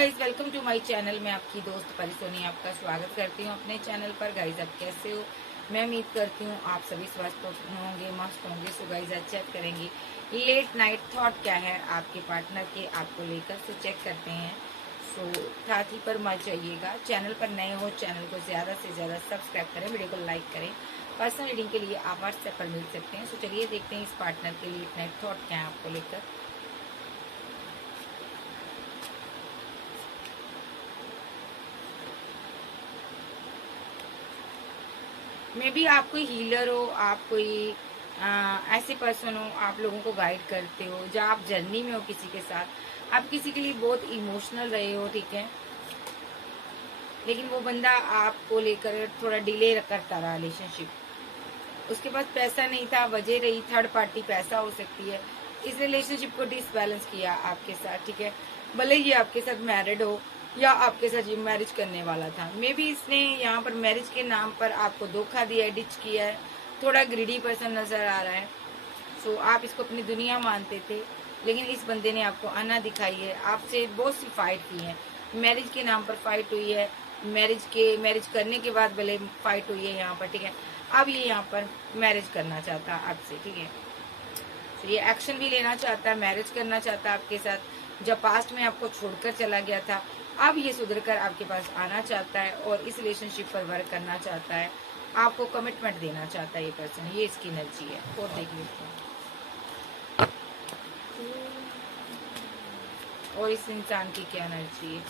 Guys, welcome to my channel. मैं आपकी दोस्त परिसोनी आपका स्वागत करती हूँ अपने चैनल पर। गाइज, आप कैसे हो? मैं उम्मीद करती हूँ आप सभी स्वस्थ होंगे, मस्त होंगे। सो गाइज, आज चेक करेंगे लेट नाइट थॉट क्या है आपके पार्टनर के आपको लेकर। सो चेक करते हैं। सो साथी पर मत जाइएगा। चैनल पर नए हो, चैनल को ज़्यादा से ज़्यादा सब्सक्राइब करें, वीडियो को लाइक करें। पर्सनल रीडिंग के लिए आप व्हाट्सएप पर मिल सकते हैं। सो चलिए देखते हैं इस पार्टनर के लेट नाइट थॉट क्या है आपको लेकर। मे बी आप कोई हीलर हो, आप कोई ऐसे पर्सन हो, आप लोगों को गाइड करते हो, जब आप जर्नी में हो किसी के साथ, आप किसी के लिए बहुत इमोशनल रहे हो, ठीक है, लेकिन वो बंदा आपको लेकर थोड़ा डिले करता रहा रिलेशनशिप। उसके पास पैसा नहीं था, वजह रही थर्ड पार्टी पैसा हो सकती है। इस रिलेशनशिप को डिसबैलेंस किया आपके साथ, ठीक है। भले ही आपके साथ मैरिड हो या आपके साथ ये मैरिज करने वाला था, मे बी इसने यहाँ पर मैरिज के नाम पर आपको धोखा दिया है, डिच किया है। थोड़ा ग्रीडी पर्सन नजर आ रहा है। सो आप इसको अपनी दुनिया मानते थे, लेकिन इस बंदे ने आपको आना दिखाई है। आपसे बहुत सी फाइट की है, मैरिज के नाम पर फाइट हुई है, मैरिज करने के बाद भले फाइट हुई है यहाँ पर, ठीक है। अब ये यहाँ पर मैरिज करना चाहता है आपसे, ठीक है। तो ये एक्शन भी लेना चाहता है, मैरिज करना चाहता है आपके साथ। जब पास्ट में आपको छोड़कर चला गया था, अब ये सुधर कर आपके पास आना चाहता है और इस रिलेशनशिप पर वर्क करना चाहता है। आपको कमिटमेंट देना चाहता है ये पर्सन। ये इसकी एनर्जी है। और देख लेते हैं और इस इंसान की क्या एनर्जी है।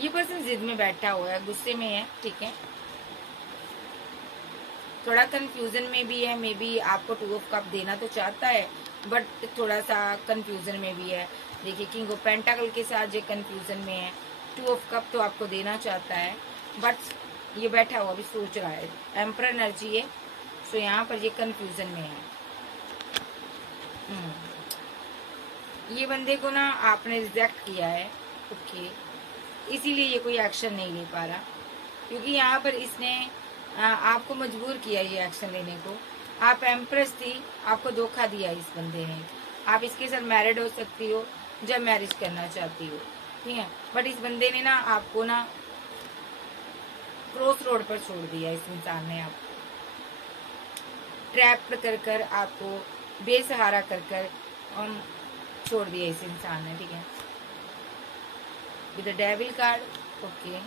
ये पर्सन जिद में बैठा हुआ है, गुस्से में है, ठीक है। थोड़ा कंफ्यूजन में भी है। मे बी आपको 2 ऑफ कप देना तो चाहता है, बट थोड़ा सा कंफ्यूजन में भी है। देखिए, किंग ऑफ पेंटाकल के साथ ये कंफ्यूजन में है। 2 ऑफ कप तो आपको देना चाहता है, बट ये बैठा हुआ भी सोच रहा है। एम्परर एनर्जी है। सो यहाँ पर ये कंफ्यूजन में है। ये बंदे को ना आपने रिजेक्ट किया है, ओके, इसीलिए ये कोई एक्शन नहीं ले पा रहा, क्योंकि यहाँ पर इसने आपको मजबूर किया ये एक्शन लेने को। आप एम्प्रेस थी, आपको धोखा दिया इस बंदे ने। आप इसके साथ मैरिड हो सकती हो जब मैरिज करना चाहती हो, ठीक है, बट इस बंदे ने ना आपको ना क्रॉस रोड पर छोड़ दिया। इस इंसान ने आपको ट्रैप कर कर, आपको बेसहारा कर कर छोड़ दिया इस इंसान ने, ठीक है। With the devil card, okay,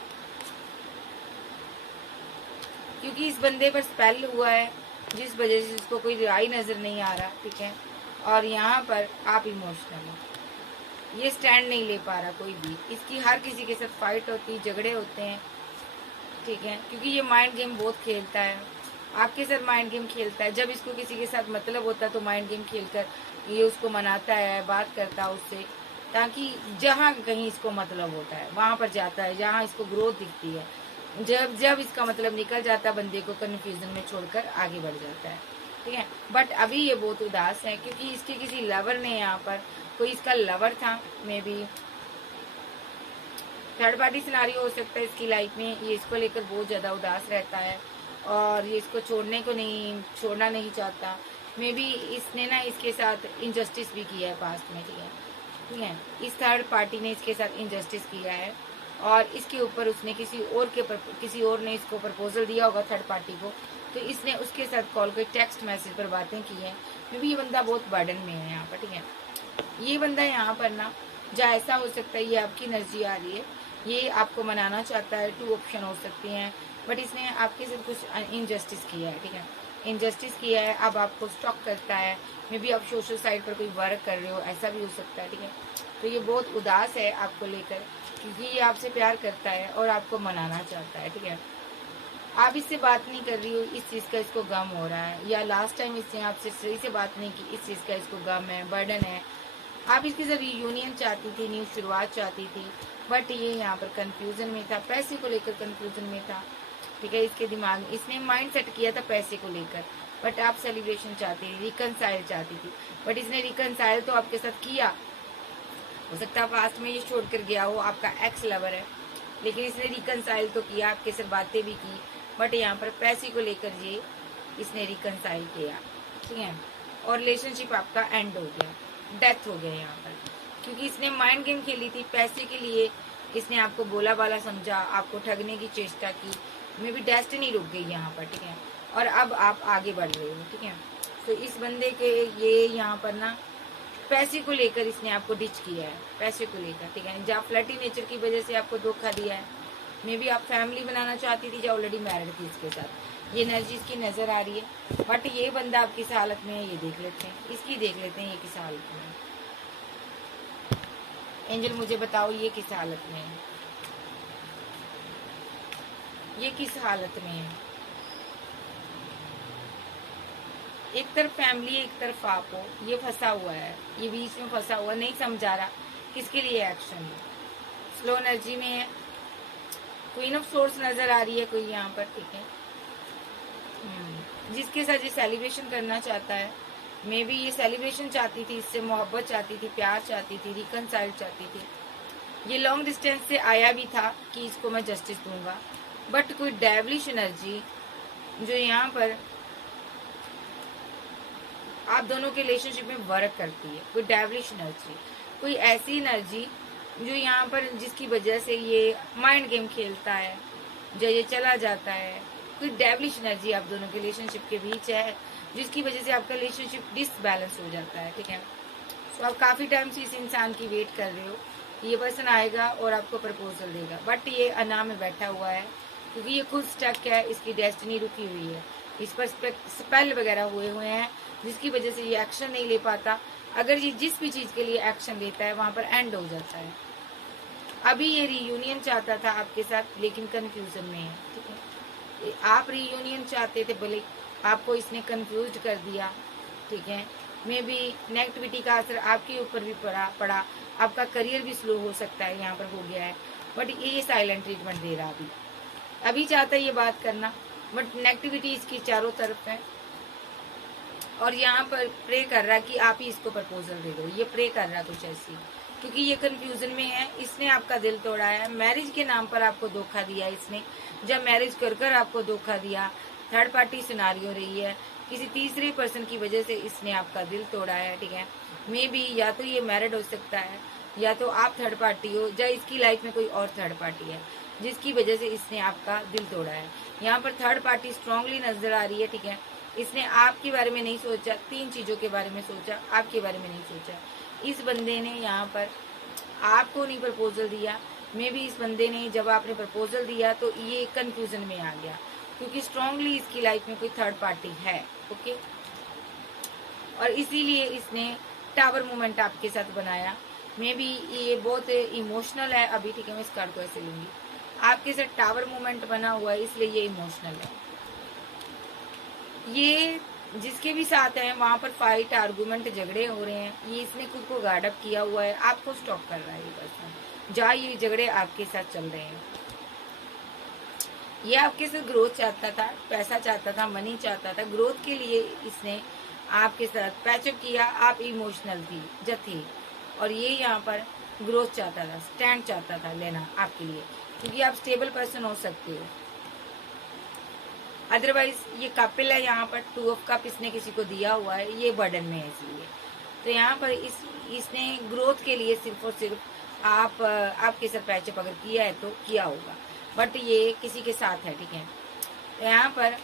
क्योंकि इस बंदे पर स्पेल हुआ है, जिस वजह से इसको कोई राय नजर नहीं आ रहा, ठीक है। और यहाँ पर आप इमोशनल हो, ये स्टैंड नहीं ले पा रहा कोई भी। इसकी हर किसी के साथ फाइट होती, झगड़े होते हैं, ठीक है, क्योंकि ये माइंड गेम बहुत खेलता है। आपके साथ माइंड गेम खेलता है। जब इसको किसी के साथ मतलब होता है तो माइंड गेम खेलकर ये उसको मनाता है, बात करता है उससे, ताकि जहाँ कहीं इसको मतलब होता है वहां पर जाता है, जहाँ इसको ग्रोथ दिखती है। जब जब इसका मतलब निकल जाता है, बंदे को कंफ्यूजन में छोड़कर आगे बढ़ जाता है, ठीक है। बट अभी ये बहुत उदास है, क्योंकि इसके किसी लवर ने यहाँ पर, कोई इसका लवर था, may be third party scenario हो सकता है इसकी लाइफ में। ये इसको लेकर बहुत ज्यादा उदास रहता है और ये इसको छोड़ना नहीं चाहता। मे बी इसने ना इसके साथ इनजस्टिस भी किया है पास्ट में, ठीक है, ठीक है। इस थर्ड पार्टी ने इसके साथ इनजस्टिस किया है और इसके ऊपर उसने किसी और ने इसको प्रपोजल दिया होगा थर्ड पार्टी को, तो इसने उसके साथ कॉल कर टेक्स्ट मैसेज पर बातें की हैं। क्योंकि ये बंदा बहुत बर्डन में है यहाँ पर, ठीक है। ये बंदा यहाँ पर ना, जहाँ ऐसा हो सकता है, ये आपकी एनर्जी आ रही है, ये आपको मनाना चाहता है। 2 ऑप्शन हो सकती हैं, बट इसने आपके साथ कुछ इनजस्टिस किया है, ठीक है, इनजस्टिस किया है। अब आपको स्टॉक करता है। मे बी आप सोशल साइड पर कोई वर्क कर रहे हो, ऐसा भी हो सकता है, ठीक है। तो ये बहुत उदास है आपको लेकर, क्योंकि ये आपसे प्यार करता है और आपको मनाना चाहता है, ठीक है। आप इससे बात नहीं कर रही हो, इस चीज़ का इसको गम हो रहा है, या लास्ट टाइम इसने आपसे सही से बात नहीं की, इस चीज़ का इसको गम है, बर्डन है। आप इसके साथ यूनियन चाहती थी, न्यू शुरुआत चाहती थी, बट ये यहाँ पर कंफ्यूजन में था, पैसे को लेकर कंफ्यूजन में था, ठीक है। इसके दिमाग में इसने माइंड सेट किया था पैसे को लेकर, बट आप सेलिब्रेशन चाहती थी, रिकनसाइल चाहती थी, बट इसने रिकनसाइल तो आपके साथ किया। हो सकता है पास्ट में ये छोड़कर गया हो, आपका एक्स लवर है, लेकिन इसने रिकनसाइल तो किया, आपके साथ बातें भी की, बट यहाँ पर पैसे को लेकर ये इसने रिकनसाइल किया, ठीक है, और रिलेशनशिप आपका एंड हो गया। डेथ हो गया यहाँ पर, क्योंकि इसने माइंड गेम खेली थी पैसे के लिए। इसने आपको बोला बाला समझा, आपको ठगने की चेष्टा की, मे बी डेस्टिनी रुक गई यहाँ पर, ठीक है। और अब आप आगे बढ़ रहे हो, ठीक है। तो इस बंदे के ये यहाँ पर ना पैसे को लेकर इसने आपको डिच किया है, पैसे को लेकर, ठीक है। जहाँ फ्लर्टी नेचर की वजह से आपको धोखा दिया है। मे बी आप फैमिली बनाना चाहती थी, या ऑलरेडी मैरिड थी इसके साथ, ये एनर्जी इसकी नजर आ रही है। बट ये बंदा आप किस हालत में है ये देख लेते हैं, इसकी देख लेते हैं ये किस हालत में है। एंजल मुझे बताओ ये किस हालत में है, ये किस हालत में है। एक तरफ फैमिली, एक तरफ आप हो, ये फंसा हुआ है, ये बीच में फंसा हुआ, नहीं समझा रहा किसके लिए एक्शन है। स्लो एनर्जी में है, क्वीन ऑफ सोर्स नजर आ रही है कोई यहाँ पर, ठीक है। जिसके साथ ये सेलिब्रेशन करना चाहता है, मे बी ये सेलिब्रेशन चाहती थी, इससे मोहब्बत चाहती थी, प्यार चाहती थी, रिकनसाइल चाहती थी। ये लॉन्ग डिस्टेंस से आया भी था कि इसको मैं जस्टिस दूंगा, बट कोई डेविलिश एनर्जी जो यहाँ पर आप दोनों के रिलेशनशिप में वर्क करती है, कोई डेविलिश एनर्जी, कोई ऐसी एनर्जी जो यहाँ पर जिसकी वजह से ये माइंड गेम खेलता है, जो ये चला जाता है। कोई डेविलिश एनर्जी आप दोनों के रिलेशनशिप के बीच है, जिसकी वजह से आपका रिलेशनशिप डिसबैलेंस हो जाता है, ठीक है। तो आप काफी टाइम से इस इंसान की वेट कर रहे हो, ये पर्सन आएगा और आपको प्रपोजल देगा, बट ये अना में बैठा हुआ है, क्योंकि ये खुद स्टक है, इसकी डेस्टिनी रुकी हुई है, इस पर स्पेल वगैरह हुए हैं, जिसकी वजह से ये एक्शन नहीं ले पाता। अगर ये जिस भी चीज के लिए एक्शन लेता है वहां पर एंड हो जाता है। अभी ये रीयूनियन चाहता था आपके साथ, लेकिन कंफ्यूजन में है, ठीक है। आप रीयूनियन चाहते थे, भले आपको इसने कंफ्यूज कर दिया, ठीक है। मे बी नेगेटिविटी का असर आपके ऊपर भी पड़ा, आपका करियर भी स्लो हो सकता है, यहाँ पर हो गया है, बट ये साइलेंट ट्रीटमेंट दे रहा अभी चाहता है ये बात करना, बट नेगेटिविटी इसकी चारों तरफ है। और यहाँ पर प्रे कर रहा है कि आप ही इसको प्रपोजल दे दो, ये प्रे कर रहा है कुछ ऐसी, क्योंकि ये कंफ्यूजन में है। इसने आपका दिल तोड़ा है, मैरिज के नाम पर आपको धोखा दिया इसने, जब मैरिज कर कर आपको धोखा दिया। थर्ड पार्टी सिनारियो रही है, किसी तीसरे पर्सन की वजह से इसने आपका दिल तोड़ा है, ठीक है। मे बी या तो ये मैरिड हो सकता है, या तो आप थर्ड पार्टी हो, या इसकी लाइफ में कोई और थर्ड पार्टी है, जिसकी वजह से इसने आपका दिल तोड़ा है। यहाँ पर थर्ड पार्टी स्ट्रांगली नजर आ रही है, ठीक है। इसने आपके बारे में नहीं सोचा, तीन चीजों के बारे में सोचा, आपके बारे में नहीं सोचा। इस बंदे ने यहाँ पर आपको नहीं प्रपोजल दिया, मे बी इस बंदे ने जब आपने प्रपोजल दिया तो ये कंफ्यूजन में आ गया, क्योंकि स्ट्रांगली इसकी लाइफ में कोई थर्ड पार्टी है, ओके। और इसीलिए इसने टावर मूवमेंट आपके साथ बनाया। मे बी ये बहुत इमोशनल है अभी, ठीक है। मैं इस कार्ड को ऐसे लूंगी, आपके साथ टावर मूवमेंट बना हुआ है, इसलिए ये इमोशनल है। ये जिसके भी साथ है वहां पर फाइट, आर्गुमेंट, झगड़े हो रहे हैं, ये इसने खुद को गार्ड अप किया हुआ है, आपको स्टॉप कर रहा है ये पर्सन, जहाँ ये झगड़े आपके साथ चल रहे हैं। ये आपके साथ ग्रोथ चाहता था, पैसा चाहता था, मनी चाहता था, ग्रोथ के लिए इसने आपके साथ पैचअप किया। आप इमोशनल थी जब थी, और ये यहाँ पर ग्रोथ चाहता था, स्टैंड चाहता था लेना आपके लिए, क्योंकि आप स्टेबल पर्सन हो सकते हो। अदरवाइज ये कपिल है, यहाँ पर 2 ऑफ कप इसने किसी को दिया हुआ है, ये बर्डन में है इसलिए। तो यहाँ पर इसने ग्रोथ के लिए सिर्फ और सिर्फ आपके साथ पैचअप अगर किया है तो किया होगा, बट ये किसी के साथ है, ठीक है। तो यहाँ पर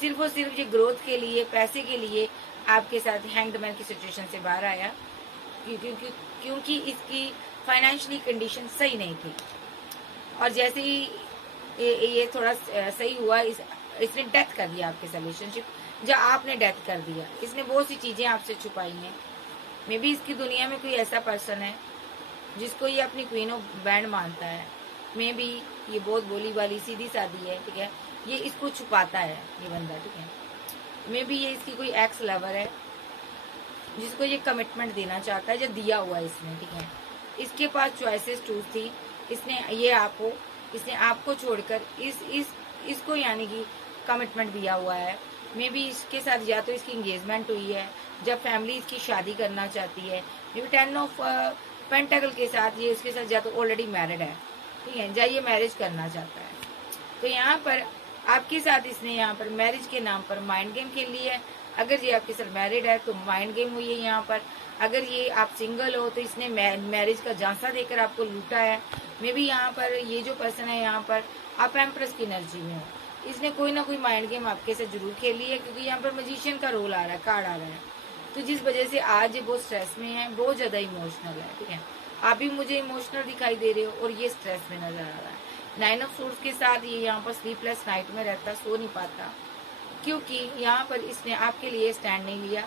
सिर्फ और सिर्फ ये ग्रोथ के लिए, पैसे के लिए आपके साथ हैंग्ड मैन की सिचुएशन से बाहर आया, क्योंकि इसकी फाइनेंशियली कंडीशन सही नहीं थी। और जैसे ही ये थोड़ा सही हुआ, इसने डेथ कर दिया आपके रिलेशनशिप, जब आपने डेथ कर दिया। इसने बहुत सी चीजें आपसे छुपाई हैं। मे बी इसकी दुनिया में कोई ऐसा पर्सन है जिसको ये अपनी क्वीन ऑफ बैंड मानता है। मे बी ये बहुत बोली वाली सीधी सादी है, ठीक है। ये इसको छुपाता है ये बंदा, ठीक है। मे बी ये इसकी कोई एक्स लवर है जिसको ये कमिटमेंट देना चाहता है, जो दिया हुआ है इसने, ठीक है। इसके पास चॉइसेस चूज थी, इसने आपको छोड़कर इसको यानी कि कमिटमेंट दिया हुआ है। मे बी इसके साथ या तो इसकी एंगेजमेंट हुई है, जब फैमिली इसकी शादी करना चाहती है। मे बी 10 ऑफ पेंटाकल के साथ ये इसके साथ या तो ऑलरेडी मैरिड है, ठीक है, या ये मैरिज करना चाहता है। तो यहाँ पर आपके साथ इसने यहाँ पर मैरिज के नाम पर माइंड गेम खेल ली है, अगर ये आपके साथ मैरिड है तो माइंड गेम हुई है यहाँ पर। अगर ये आप सिंगल हो तो इसने मैरिज का झांसा देकर आपको लूटा है। मे बी यहाँ पर ये जो पर्सन है यहाँ पर आप एम्प्रेस की एनर्जी में हो, इसने कोई ना कोई माइंड गेम आपके साथ जरूर खेली है, क्योंकि यहाँ पर मजिशियन का रोल आ रहा है, कार्ड आ रहा है। तो जिस वजह से आज ये बहुत स्ट्रेस में है, बहुत ज़्यादा इमोशनल है, ठीक है। आप भी मुझे इमोशनल दिखाई दे रहे हो और ये स्ट्रेस में नजर आ रहा है। 9 ऑफ सोर्स के साथ ये यहाँ पर स्लीपलेस नाइट में रहता, सो नहीं पाता, क्योंकि यहाँ पर इसने आपके लिए स्टैंड नहीं लिया।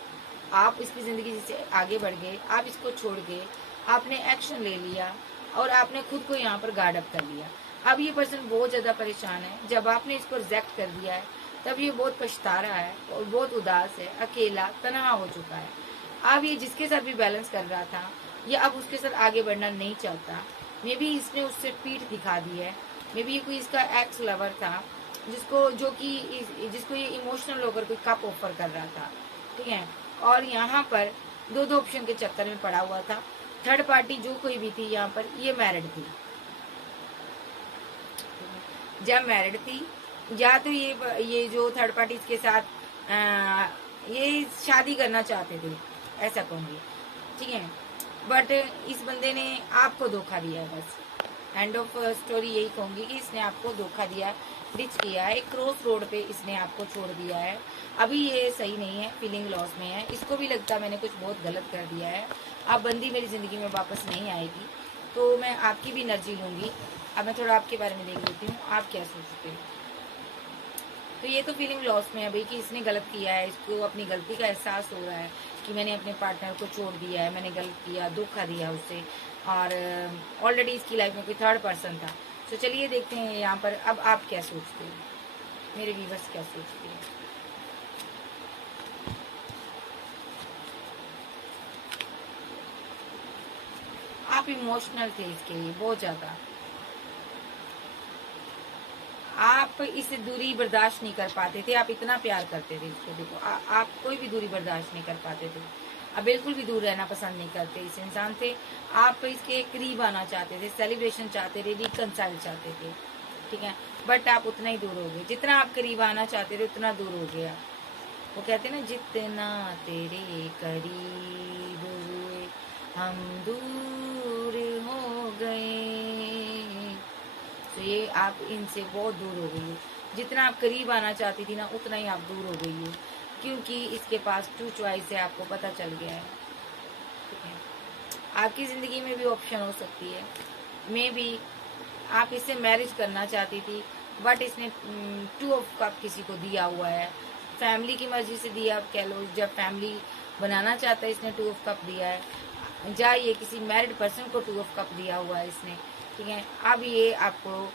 आप इसकी ज़िंदगी से आगे बढ़ गए, आप इसको छोड़ गए, आपने एक्शन ले लिया और आपने खुद को यहाँ पर गार्ड अप कर लिया। अब ये पर्सन बहुत ज़्यादा परेशान है। जब आपने इसको रिजेक्ट कर दिया है तब ये बहुत पछता रहा है और बहुत उदास है, अकेला तनहा हो चुका है। अब ये जिसके साथ भी बैलेंस कर रहा था ये अब उसके साथ आगे बढ़ना नहीं चाहता। मे बी इसने उससे पीठ दिखा दी है। मे बी ये कोई इसका एक्स लवर था जिसको ये इमोशनल होकर कोई कप ऑफर कर रहा था, ठीक है। और यहाँ पर दो ऑप्शन के चक्कर में पड़ा हुआ था। थर्ड पार्टी जो कोई भी थी यहाँ पर ये मैरिड थी। जब मैरिड थी या तो ये जो थर्ड पार्टी इसके साथ ये शादी करना चाहते थे, ऐसा कहूँगी, ठीक है। बट इस बंदे ने आपको धोखा दिया है। बस एंड ऑफ स्टोरी यही कहूँगी कि इसने आपको धोखा दिया, डिच किया है, एक क्रॉस रोड पे इसने आपको छोड़ दिया है। अभी ये सही नहीं है, फीलिंग लॉस में है, इसको भी लगता है मैंने कुछ बहुत गलत कर दिया है, अब बंदी मेरी ज़िंदगी में वापस नहीं आएगी। तो मैं आपकी भी एनर्जी लूँगी। अब मैं थोड़ा आपके बारे में देख लेती हूँ, आप क्या सोचते हो। तो ये तो फीलिंग लॉस में है भाई कि इसने गलत किया है, इसको अपनी गलती का एहसास हो रहा है कि मैंने अपने पार्टनर को छोड़ दिया है, मैंने गलत किया, धोखा दिया उसे, और ऑलरेडी इसकी लाइफ में कोई थर्ड पर्सन था। तो चलिए देखते हैं यहाँ पर अब आप क्या सोचते हो, मेरे व्यूअर्स क्या सोचते हैं। आप इमोशनल थे इसके लिए बहुत ज़्यादा, आप इससे दूरी बर्दाश्त नहीं कर पाते थे, आप इतना प्यार करते थे इसको। देखो आप कोई भी दूरी बर्दाश्त नहीं कर पाते थे, आप बिल्कुल भी दूर रहना पसंद नहीं करते इस इंसान से। आप इसके करीब आना चाहते थे, सेलिब्रेशन चाहते थे, रिकंसाइल चाहते थे, ठीक है। बट आप उतना ही दूर हो गए, जितना आप करीब आना चाहते थे उतना दूर हो गया। वो कहते ना, जितना तेरे करीब हुए हम दूर हो गए। तो ये आप इनसे बहुत दूर हो गई हो। जितना आप करीब आना चाहती थी ना उतना ही आप दूर हो गई हो, क्योंकि इसके पास 2 चॉइस है, आपको पता चल गया है, ठीक है। आपकी ज़िंदगी में भी ऑप्शन हो सकती है, मे बी आप इससे मैरिज करना चाहती थी बट इसने 2 ऑफ कप किसी को दिया हुआ है, फैमिली की मर्जी से दिया आप कह लो। जब फैमिली बनाना चाहता है इसने 2 ऑफ कप दिया है, या ये किसी मैरिड पर्सन को 2 ऑफ कप दिया हुआ है इसने, ठीक है। अब ये आपको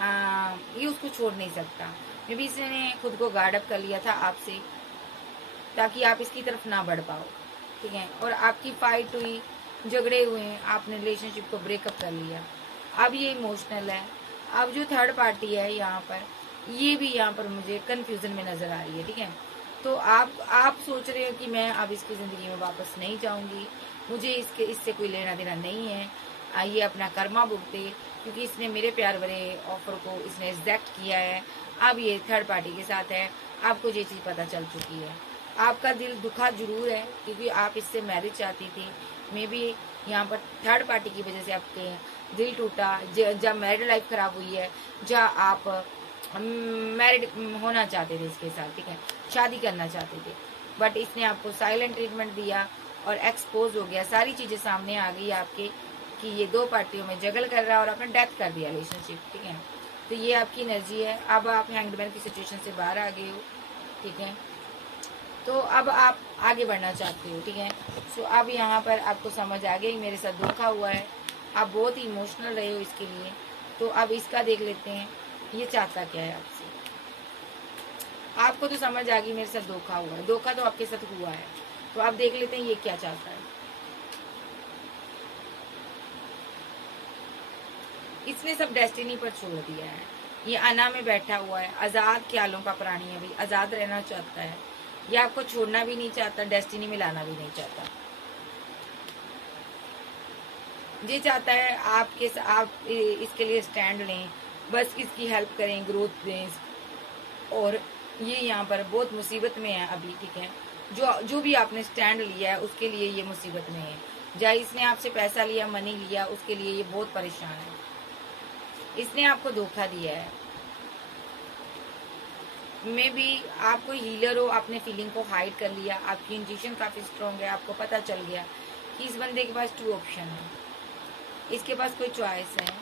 ये उसको छोड़ नहीं सकता। मे बी इसने खुद को गार्ड अप कर लिया था आपसे ताकि आप इसकी तरफ ना बढ़ पाओ, ठीक है। और आपकी फाइट हुई, झगड़े हुए, आपने रिलेशनशिप को ब्रेकअप कर लिया। अब ये इमोशनल है। अब जो थर्ड पार्टी है यहाँ पर, ये भी यहाँ पर मुझे कंफ्यूजन में नज़र आ रही है, ठीक है। तो आप सोच रहे हो कि मैं अब इसकी ज़िंदगी में वापस नहीं जाऊँगी, मुझे इससे कोई लेना देना नहीं है, ये अपना कर्मा भुगते, क्योंकि इसने मेरे प्यार भरे ऑफर को इसने रिजेक्ट किया है। अब ये थर्ड पार्टी के साथ है, आपको ये चीज़ पता चल चुकी है। आपका दिल दुखा जरूर है क्योंकि आप इससे मैरिज चाहती थी। मे बी यहाँ पर थर्ड पार्टी की वजह से आपके दिल टूटा, जब मैरिड लाइफ खराब हुई है, जब आप मैरिड होना चाहते थे इसके साथ, ठीक है, शादी करना चाहते थे, बट इसने आपको साइलेंट ट्रीटमेंट दिया और एक्सपोज हो गया, सारी चीज़ें सामने आ गई आपके कि ये 2 पार्टियों में जगल कर रहा है और आपने डेथ कर दिया रिलेशनशिप, ठीक है। तो ये आपकी एनर्जी है। अब आप हैंगमैन की सिचुएशन से बाहर आ गए हो, ठीक है। तो अब आप आगे बढ़ना चाहते हो, ठीक है। सो अब यहाँ पर आपको समझ आ गई मेरे साथ धोखा हुआ है, आप बहुत ही इमोशनल रहे हो इसके लिए। तो अब इसका देख लेते हैं ये चाहता क्या है आपसे। आपको तो समझ आ गई मेरे साथ धोखा हुआ है, धोखा तो आपके साथ हुआ है। तो आप देख लेते हैं ये क्या चाहता है। इसने सब डेस्टिनी पर छोड़ दिया है, ये अना में बैठा हुआ है, आज़ाद ख्यालों का प्राणी है भाई, आज़ाद रहना चाहता है, ये आपको छोड़ना भी नहीं चाहता, डेस्टिनी में लाना भी नहीं चाहता। ये चाहता है आप इसके लिए स्टैंड लें, बस इसकी हेल्प करें, ग्रोथ दें। और ये यहाँ पर बहुत मुसीबत में है अभी, ठीक है। जो भी आपने स्टैंड लिया है उसके लिए ये मुसीबत में है। या इसने आपसे पैसा लिया, मनी लिया, उसके लिए ये बहुत परेशान है। इसने आपको धोखा दिया है। मे बी आप कोई हीलर हो, आपने फीलिंग को हाइड कर लिया, आपकी इंट्यूशन काफ़ी स्ट्रांग है, आपको पता चल गया कि इस बंदे के पास 2 ऑप्शन है, इसके पास कोई चॉइस है,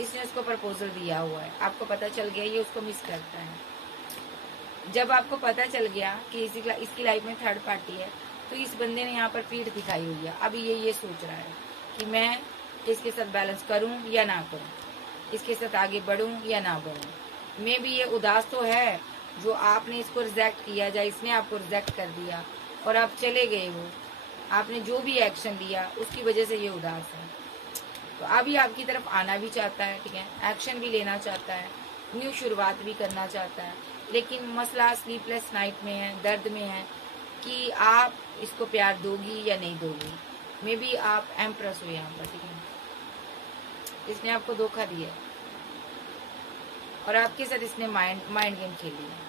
इसने उसको प्रपोजल दिया हुआ है, आपको पता चल गया ये उसको मिस करता है। जब आपको पता चल गया कि इसकी लाइफ में थर्ड पार्टी है, तो इस बंदे ने यहाँ पर पीठ दिखाई हुई है। अभी ये सोच रहा है कि मैं इसके साथ बैलेंस करूं या ना करूं, इसके साथ आगे बढ़ूं या ना बढ़ूं। मे बी ये उदास तो है, जो आपने इसको रिजेक्ट किया, या इसने आपको रिजेक्ट कर दिया और आप चले गए हो, आपने जो भी एक्शन लिया उसकी वजह से ये उदास है। तो अभी आपकी तरफ आना भी चाहता है, ठीक है, एक्शन भी लेना चाहता है, न्यू शुरुआत भी करना चाहता है, लेकिन मसला स्लीपलेस नाइट में है, दर्द में है कि आप इसको प्यार दोगी या नहीं दोगी। मे बी आप एम्प्रेस हो यहाँ पर, ठीक है, इसने आपको धोखा दिया है और आपके साथ इसने माइंड गेम खेली है,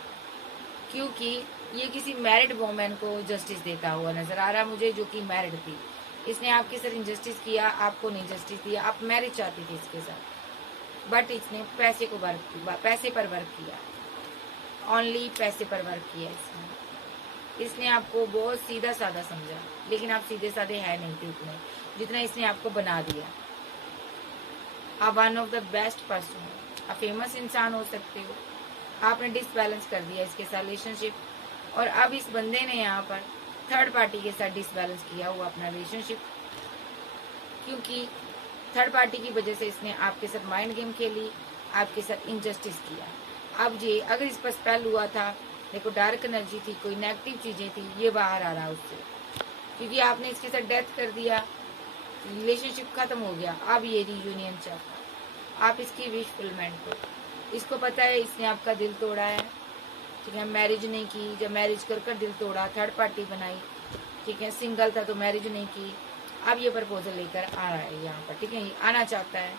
क्योंकि ये किसी मैरिड वोमेन को जस्टिस देता हुआ नजर आ रहा है मुझे, जो कि मैरिड थी। इसने आपके साथ इनजस्टिस किया, आपको नहीं जस्टिस दिया। आप मैरिज चाहती थी इसके साथ, बट इसने पैसे पर वर्क किया, ओनली पैसे पर वर्क किया इसने आपको बहुत सीधा साधा समझा, लेकिन आप सीधे साधे है नहीं थे उतने जितना इसने आपको बना दिया। आप one of the best person हो, आप फेमस इंसान हो सकते हो। आपने डिसबैलेंस कर दिया इसके साथ रिलेशनशिप, और अब इस बंदे ने यहाँ पर थर्ड पार्टी के साथ डिसबैलेंस किया हुआ अपना रिलेशनशिप, क्योंकि थर्ड पार्टी की वजह से इसने आपके साथ माइंड गेम खेली, आपके साथ इनजस्टिस किया। अब ये अगर इस पर स्पेल हुआ था, देखो डार्क एनर्जी थी, कोई नेगेटिव चीजें थी, ये बाहर आ रहा उससे, क्योंकि आपने इसके साथ डेथ कर दिया, रिलेशनशिप खत्म हो गया। अब ये रियूनियन चाहता, आप इसकी विश फुलमेंट हो। इसको पता है इसने आपका दिल तोड़ा है, ठीक है, मैरिज नहीं की, जब मैरिज कर दिल तोड़ा, थर्ड पार्टी बनाई, ठीक है, सिंगल था तो मैरिज नहीं की। अब ये प्रपोजल लेकर आ रहा है यहाँ पर, ठीक है, ये आना चाहता है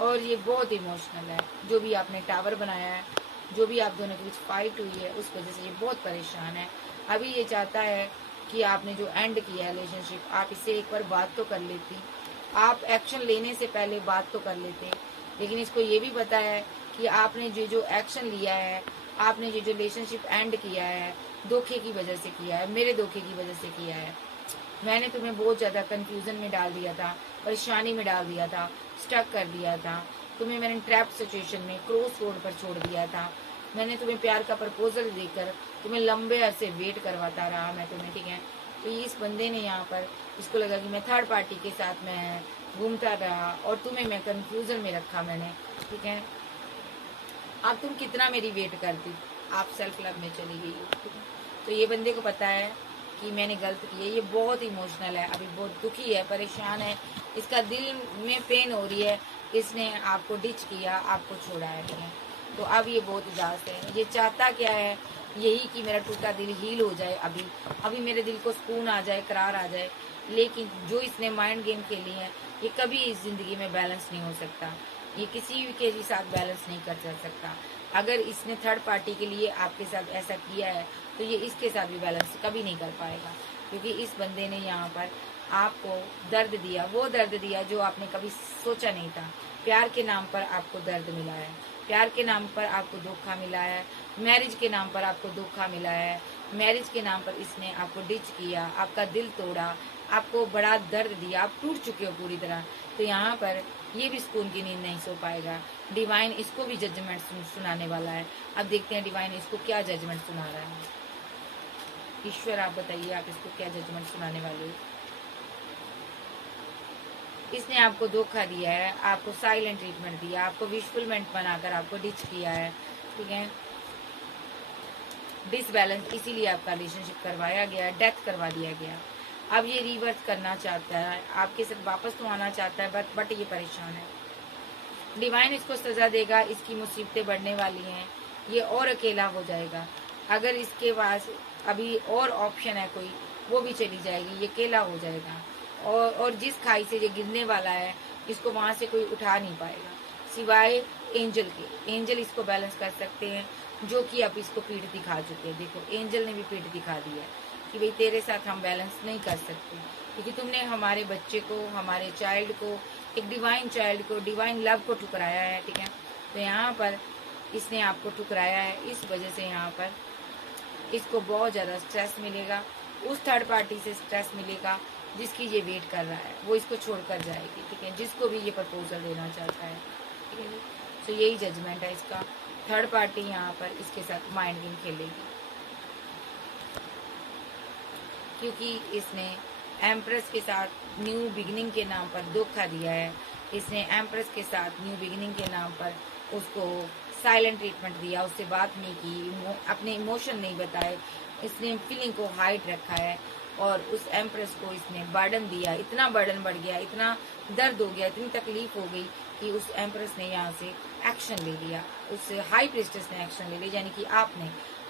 और ये बहुत इमोशनल है। जो भी आपने टावर बनाया है, जो भी आप दोनों के बीच फाइट हुई है, उस वजह से ये बहुत परेशान है। अभी ये चाहता है कि आपने जो एंड किया है रिलेशनशिप, आप इससे एक बार बात तो कर लेती, आप एक्शन लेने से पहले बात तो कर लेते। लेकिन इसको ये भी पता है कि आपने जो एक्शन लिया है, आपने जो रिलेशनशिप एंड किया है, धोखे की वजह से किया है, मेरे धोखे की वजह से किया है। मैंने तुम्हें बहुत ज़्यादा कंफ्यूजन में डाल दिया था, परेशानी में डाल दिया था, स्टक कर दिया था, तुम्हें मैंने ट्रैप सिचुएशन में क्रॉस रोड पर छोड़ दिया था। मैंने तुम्हें प्यार का प्रपोजल देकर तुम्हें लंबे अरसे वेट करवाता रहा मैं तुम्हें, ठीक है। तो इस बंदे ने यहाँ पर, इसको लगा कि मैं थर्ड पार्टी के साथ मैं घूमता रहा और तुम्हें मैं कंफ्यूजन में रखा मैंने, ठीक है। अब तुम कितना मेरी वेट करती, आप सेल्फ लव में चली गई हो, ठीक है। तो ये बंदे को पता है कि मैंने गलत किया। ये बहुत इमोशनल है, अभी बहुत दुखी है, परेशान है, इसका दिल में पेन हो रही है, इसने आपको डिच किया, आपको छोड़ा है, ठीक है। तो अब ये बहुत उदास है। ये चाहता क्या है, यही कि मेरा टूटा दिल हील हो जाए, अभी मेरे दिल को सुकून आ जाए, करार आ जाए। लेकिन जो इसने माइंड गेम खेली है, ये कभी इस जिंदगी में बैलेंस नहीं हो सकता, ये किसी के भी साथ बैलेंस नहीं कर सकता। अगर इसने थर्ड पार्टी के लिए आपके साथ ऐसा किया है, तो ये इसके साथ भी बैलेंस कभी नहीं कर पाएगा, क्योंकि इस बंदे ने यहाँ पर आपको दर्द दिया, वो दर्द दिया जो आपने कभी सोचा नहीं था। प्यार के नाम पर आपको दर्द मिला है, प्यार के नाम पर आपको धोखा मिला है, मैरिज के नाम पर आपको धोखा मिला है, मैरिज के नाम पर इसने आपको डिच किया, आपका दिल तोड़ा, आपको बड़ा दर्द दिया, आप टूट चुके हो पूरी तरह। तो यहाँ पर ये भी सुकून की नींद नहीं सो पाएगा। डिवाइन इसको भी जजमेंट सुनाने वाला है। अब देखते हैं डिवाइन इसको क्या जजमेंट सुना रहा है। ईश्वर आप बताइए, आप इसको क्या जजमेंट सुनाने वाले हो। इसने आपको धोखा दिया है, आपको साइलेंट ट्रीटमेंट दिया, आपको विशफुलमेंट बनाकर आपको डिच किया है, ठीक है। डिसबैलेंस इसीलिए आपका रिलेशनशिप करवाया गया, डेथ करवा दिया गया। अब ये रिवर्स करना चाहता है, आपके साथ वापस तो आना चाहता है, बट ये परेशान है। डिवाइन इसको सजा देगा, इसकी मुसीबतें बढ़ने वाली हैं, ये और अकेला हो जाएगा। अगर इसके पास अभी और ऑप्शन है कोई, वो भी चली जाएगी, ये अकेला हो जाएगा। और जिस खाई से ये गिरने वाला है, इसको वहां से कोई उठा नहीं पाएगा सिवाय एंजल के। एंजल इसको बैलेंस कर सकते हैं, जो कि अब इसको पीठ दिखा चुके हैं। देखो एंजल ने भी पीठ दिखा दी है, कि भाई तेरे साथ हम बैलेंस नहीं कर सकते, क्योंकि तुमने हमारे बच्चे को, हमारे चाइल्ड को, एक डिवाइन चाइल्ड को, डिवाइन लव को ठुकराया है, ठीक है। तो यहाँ पर इसने आपको ठुकराया है, इस वजह से यहाँ पर इसको बहुत ज़्यादा स्ट्रेस मिलेगा, उस थर्ड पार्टी से स्ट्रेस मिलेगा जिसकी ये वेट कर रहा है, वो इसको छोड़कर जाएगी, ठीक है, जिसको भी ये प्रपोजल देना चाहता है, ठीक है जी। तो यही जजमेंट है इसका। थर्ड पार्टी यहाँ पर इसके साथ माइंड गेम खेलेगी, क्योंकि इसने एम्प्रेस के साथ न्यू बिगिनिंग के नाम पर धोखा दिया है। इसने एम्प्रेस के साथ न्यू बिगिनिंग के नाम पर उसको साइलेंट ट्रीटमेंट दिया, उससे बात नहीं की, अपने इमोशन नहीं बताए, इसने फीलिंग को हाइड रखा है, और उस एम्प्रेस को इसने बर्डन दिया, इतना बर्डन बढ़ गया, इतना दर्द हो गया, इतनी तकलीफ हो गई कि उस एम्प्रेस ने यहाँ से एक्शन ले लिया, उस हाई प्रिस्टेस ने एक्शन ले लिया, यानी कि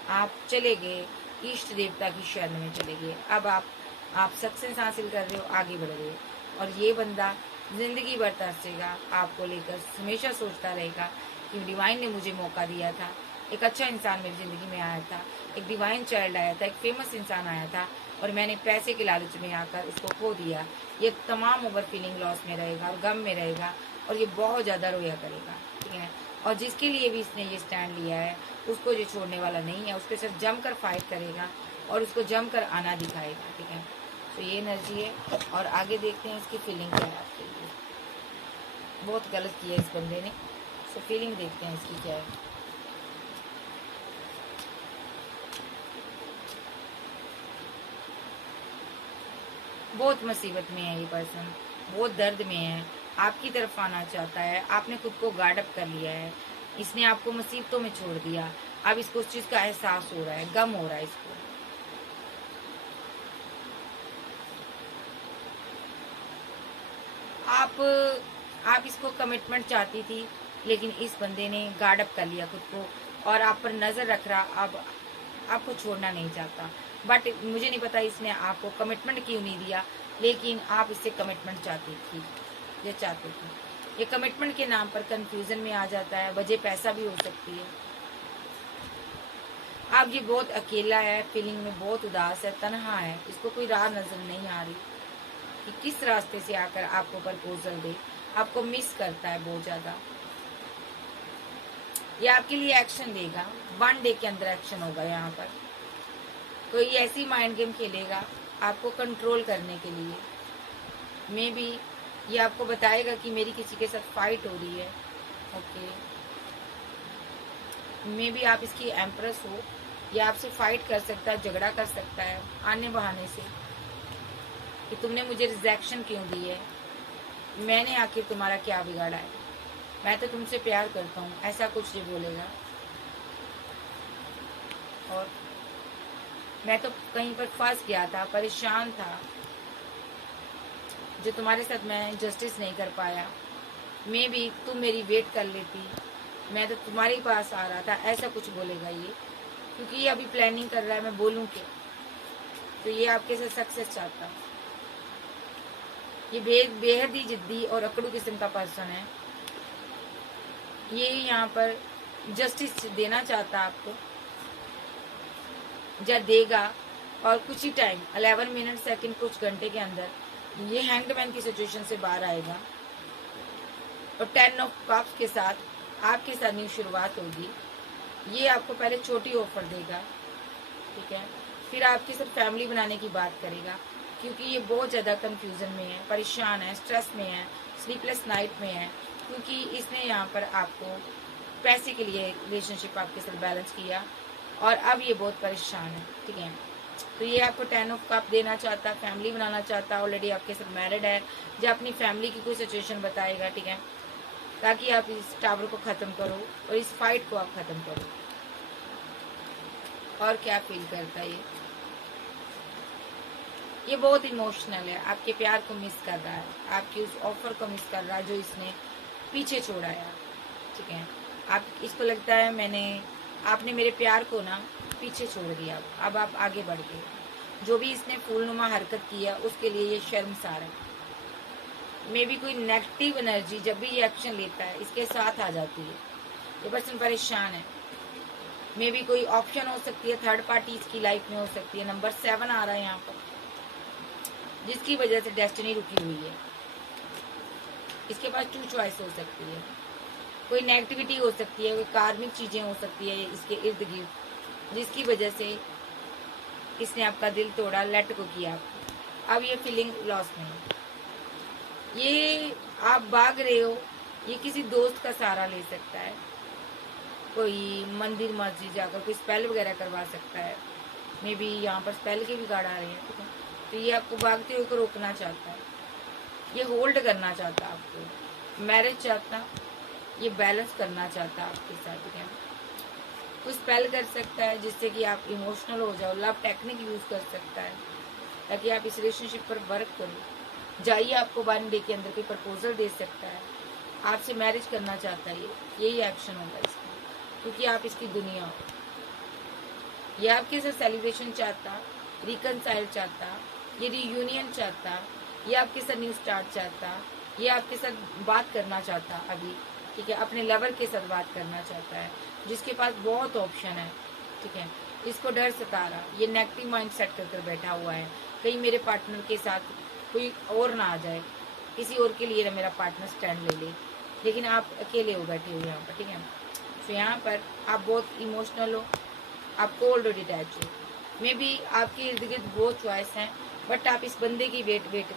आप चले गए इष्ट देवता की शरण में चले गए। अब आप सक्सेस हासिल कर रहे हो, आगे बढ़ रहे हो, और ये बंदा जिंदगी भर तरसेगा आपको लेकर, हमेशा सोचता रहेगा कि डिवाइन ने मुझे मौका दिया था, एक अच्छा इंसान मेरी जिंदगी में आया था, एक डिवाइन चाइल्ड आया था, एक फेमस इंसान आया था, और मैंने पैसे के लालच में आकर उसको खो दिया। ये तमाम ओवर फीलिंग लॉस में रहेगा और गम में रहेगा, और ये बहुत ज़्यादा रोया करेगा, ठीक है। और जिसके लिए भी इसने ये स्टैंड लिया है उसको ये छोड़ने वाला नहीं है, उसके साथ जमकर फाइट करेगा और उसको जमकर आना दिखाएगा, ठीक है। तो ये एनर्जी है, और आगे देखते हैं इसकी फीलिंग क्या है आपके लिए। बहुत गलत किया इस बंदे ने, तो फीलिंग देखते हैं इसकी क्या है। बहुत मुसीबत में है ये पर्सन, बहुत दर्द में है, आपकी तरफ आना चाहता है, आपने खुद को गार्ड अप कर लिया है, इसने आपको मुसीबतों में छोड़ दिया, अब इसको उस चीज का एहसास हो रहा है, गम हो रहा है इसको। आप इसको कमिटमेंट चाहती थी, लेकिन इस बंदे ने गार्ड अप कर लिया खुद को, और आप पर नजर रख रहा, अब आपको छोड़ना नहीं चाहता। बट मुझे नहीं पता इसने आपको कमिटमेंट क्यों नहीं दिया, लेकिन आप इससे कमिटमेंट चाहती थी, ये चाहते थे। ये कमिटमेंट के नाम पर कंफ्यूजन में आ जाता है, वजह पैसा भी हो सकती है। अब ये बहुत अकेला है, फीलिंग में बहुत उदास है, तन्हा है, इसको कोई राह नजर नहीं आ रही कि किस रास्ते से आकर आपको प्रपोजल दे, आपको मिस करता है बहुत ज्यादा। ये आपके लिए एक्शन लेगा, 1 डे के अंदर एक्शन होगा यहाँ पर। तो ये ऐसी माइंड गेम खेलेगा आपको कंट्रोल करने के लिए। मे बी ये आपको बताएगा कि मेरी किसी के साथ फाइट हो रही है, ओके। मे बी आप इसकी एम्प्रेस हो, या आपसे फाइट कर सकता है, झगड़ा कर सकता है आने बहाने से कि तुमने मुझे रिजेक्शन क्यों दी है, मैंने आखिर तुम्हारा क्या बिगाड़ा है, मैं तो तुमसे प्यार करता हूँ, ऐसा कुछ ये बोलेगा। और मैं तो कहीं पर फंस गया था, परेशान था, जो तुम्हारे साथ मैं जस्टिस नहीं कर पाया, मे बी तुम मेरी वेट कर लेती, मैं तो तुम्हारे पास आ रहा था, ऐसा कुछ बोलेगा ये, क्योंकि ये अभी प्लानिंग कर रहा है मैं बोलूँ क्या। तो ये आपके साथ सक्सेस चाहता है, ये बेहद ही जिद्दी और अकड़ू किस्म का पर्सन है। ये यहाँ पर जस्टिस देना चाहता है आपको, जब देगा, और कुछ ही टाइम 11 मिनट सेकंड कुछ घंटे के अंदर ये हैंगड की सिचुएशन से बाहर आएगा, और 10 ऑफ कप्स के साथ आपके साथ न्यू शुरुआत होगी। ये आपको पहले छोटी ऑफर देगा, ठीक है, फिर आपके साथ फैमिली बनाने की बात करेगा, क्योंकि ये बहुत ज़्यादा कंफ्यूजन में है, परेशान है, स्ट्रेस में है, स्लीपलेस नाइट में है, क्योंकि इसने यहाँ पर आपको पैसे के लिए रिलेशनशिप आपके साथ बैलेंस किया, और अब ये बहुत परेशान है, ठीक है। तो ये आपको 10 ऑफ कप देना चाहता, फैमिली बनाना चाहता, ऑलरेडी आपके साथ मैरिड है, जो अपनी फैमिली की कोई सिचुएशन बताएगा, ठीक है, ताकि आप इस टावर को ख़त्म करो और इस फाइट को आप ख़त्म करो। और क्या फील करता है ये बहुत इमोशनल है, आपके प्यार को मिस कर रहा है, आपकी उस ऑफर को मिस कर रहा है जो इसने पीछे छोड़ा है, ठीक है। आप इसको लगता है आपने मेरे प्यार को ना पीछे छोड़ दिया, अब आप आगे बढ़ गए। जो भी इसने फूलनुमा हरकत की है उसके लिए ये शर्मसार है। मे भी कोई नेगेटिव एनर्जी जब भी ये एक्शन लेता है इसके साथ आ जाती है। ये पर्सन परेशान है, मे भी कोई ऑप्शन हो सकती है, थर्ड पार्टी इसकी लाइफ में हो सकती है। नंबर 7 आ रहा है यहाँ पर, जिसकी वजह से डेस्टिनी रुकी हुई है। इसके पास 2 चॉइस हो सकती है, कोई नेगेटिविटी हो सकती है, कोई कार्मिक चीजें हो सकती है इसके इर्द गिर्द, जिसकी वजह से इसने आपका दिल तोड़ा, लेट को किया आपको। अब ये फीलिंग लॉस में है, ये आप भाग रहे हो, ये किसी दोस्त का सहारा ले सकता है, कोई मंदिर मस्जिद जाकर कोई स्पेल वगैरह करवा सकता है। मे बी यहाँ पर स्पेल के भी कार्ड आ रहे हैं, ठीक है। तो ये आपको भागते हुए को रोकना चाहता है, ये होल्ड करना चाहता है आपको, मैरिज चाहता, ये बैलेंस करना चाहता है आपके साथ, ठीक है। कुछ स्पेल कर सकता है जिससे कि आप इमोशनल हो जाओ, लव टेक्निक यूज कर सकता है ताकि आप इस रिलेशनशिप पर वर्क करो। जाइए, आपको 1 डे के अंदर कोई प्रपोजल दे सकता है, आपसे मैरिज करना चाहता है, यही एक्शन होगा इसका, क्योंकि आप इसकी दुनिया हो। ये आपके साथ सेलिब्रेशन चाहता, रिकनसाइल चाहता, ये रियूनियन चाहता, ये आपके साथ न्यू स्टार्ट चाहता, ये आपके साथ बात करना चाहता अभी, ठीक है, अपने लवर के साथ बात करना चाहता है, जिसके पास बहुत ऑप्शन है, ठीक है। इसको डर सता रहा, ये नेगेटिव माइंड सेट कर बैठा हुआ है, कहीं मेरे पार्टनर के साथ कोई और ना आ जाए, किसी और के लिए ना मेरा पार्टनर स्टैंड ले ले, लेकिन आप अकेले हो बैठे हुए यहाँ पर, ठीक है। तो यहाँ पर आप बहुत इमोशनल हो, आप कोल्ड और डिटैच हो, मे बी आपके इर्द गिर्द बहुत चॉइस हैं, बट आप इस बंदे की वेट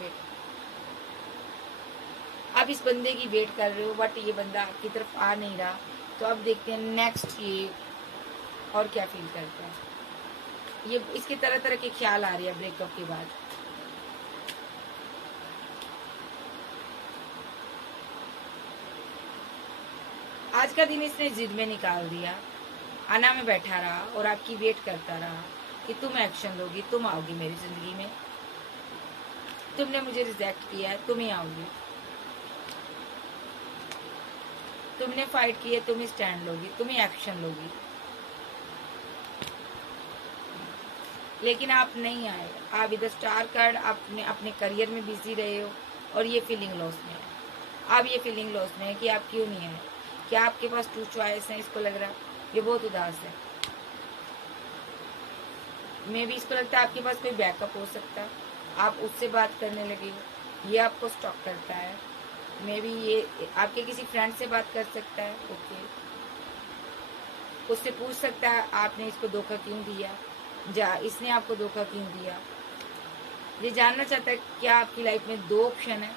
आप इस बंदे की वेट कर रहे हो, बट ये बंदा आपकी तरफ आ नहीं रहा। तो अब देखते हैं नेक्स्ट ये और क्या फील करता है। ये इसके तरह तरह के ख्याल आ रहे हैं ब्रेकअप के बाद। आज का दिन इसने जिद में निकाल दिया, आना में बैठा रहा और आपकी वेट करता रहा कि तुम एक्शन लोगी, तुम आओगी मेरी जिंदगी में, तुमने मुझे रिजेक्ट किया है, तुम ही आओगी, तुमने फाइट की है, तुम ही स्टैंड लोगी, तुम ही एक्शन लोगी, लेकिन आप नहीं आए। आप इधर स्टार कार्ड, आपने अपने करियर में बिजी रहे हो और ये फीलिंग लॉस में है। आप ये फीलिंग लॉस में है कि आप क्यों नहीं आए, क्या आपके पास 2 चॉइस है, इसको लग रहा है ये बहुत उदास है। मे भी इसको लगता है आपके पास कोई बैकअप हो सकता है, आप उससे बात करने लगे हो, ये आपको स्टॉक करता है। मे बी ये आपके किसी फ्रेंड से बात कर सकता है, ओके, उससे पूछ सकता है आपने इसको धोखा क्यों दिया, इसने आपको धोखा क्यों दिया। ये जानना चाहता है क्या आपकी लाइफ में 2 ऑप्शन है,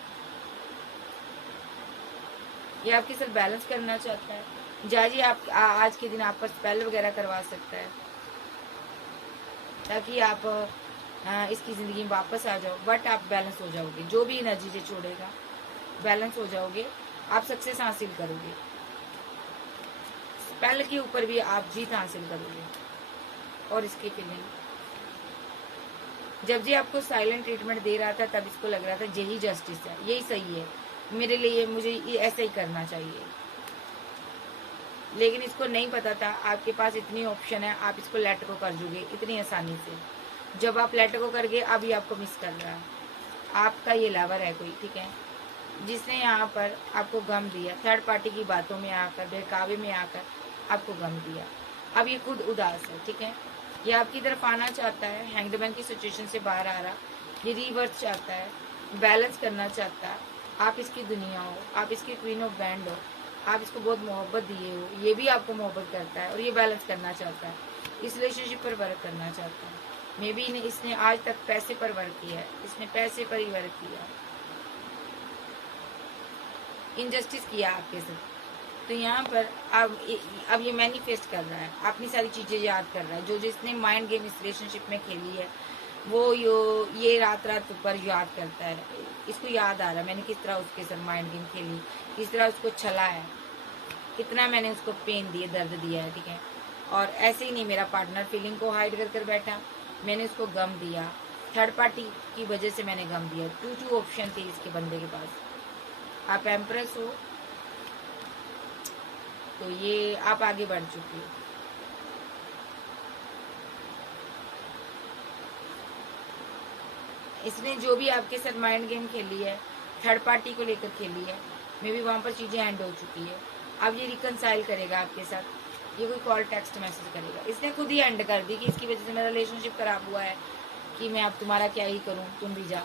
ये आपके साथ बैलेंस करना चाहता है। जाजी आप आज के दिन आप पर स्पेल वगैरह करवा सकता है ताकि आप इसकी ज़िंदगी में वापस आ जाओ, बट आप बैलेंस हो जाओगे, जो भी एनर्जी से छोड़ेगा बैलेंस हो जाओगे, आप सक्सेस हासिल करोगे, स्पेल के ऊपर भी आप जीत हासिल करोगे। और इसकी फीलिंग, जब जी आपको साइलेंट ट्रीटमेंट दे रहा था तब इसको लग रहा था यही जस्टिस है, यही सही है मेरे लिए, मुझे ऐसा ही करना चाहिए, लेकिन इसको नहीं पता था आपके पास इतनी ऑप्शन है, आप इसको लेट को कर दोगे इतनी आसानी से। जब आप लेट को कर गए अभी आपको मिस कर रहा है, आपका ये लवर है कोई, ठीक है, जिसने यहाँ पर आपको गम दिया, थर्ड पार्टी की बातों में आकर, बहकावे में आकर आपको गम दिया। अब ये खुद उदास है, ठीक है, ये आपकी तरफ आना चाहता है, हैंग्ड मैन की सिचुएशन से बाहर आ रहा, ये रिवर्स चाहता है, बैलेंस करना चाहता है, आप इसकी दुनिया हो, आप इसकी क्वीन ऑफ बैंड हो, आप इसको बहुत मोहब्बत दिए हो, ये भी आपको मोहब्बत करता है और ये बैलेंस करना चाहता है, इस रिलेशनशिप पर वर्क करना चाहता है। मे बी इसने आज तक पैसे पर वर्क किया है, इसने पैसे पर ही वर्क किया, इनजस्टिस किया आपके साथ। तो यहाँ पर अब ये मैनिफेस्ट कर रहा है, अपनी सारी चीज़ें याद कर रहा है, जो जिसने माइंड गेम इस रिलेशनशिप में खेली है वो ये रात रात पर याद करता है, इसको याद आ रहा है मैंने किस तरह उसके साथ माइंड गेम खेली, किस तरह उसको छला है, कितना मैंने उसको पेन दिए, दर्द दिया है, ठीक है। और ऐसे ही नहीं मेरा पार्टनर फीलिंग को हाइड कर बैठा, मैंने उसको गम दिया, थर्ड पार्टी की वजह से मैंने गम दिया। 2 ऑप्शन थे इसके बंदे के पास, आप एम्प्रेस हो तो ये आप आगे बढ़ चुके हो, इसने जो भी आपके साथ माइंड गेम खेली है, थर्ड पार्टी को लेकर खेली है, मे बी वहाँ पर चीज़ें एंड हो चुकी है। अब ये रिकनसाइल करेगा आपके साथ, ये कोई कॉल टेक्स्ट मैसेज करेगा। इसने खुद ही एंड कर दी कि इसकी वजह से मेरा रिलेशनशिप खराब हुआ है, कि मैं अब तुम्हारा क्या ही करूं, तुम भी जा।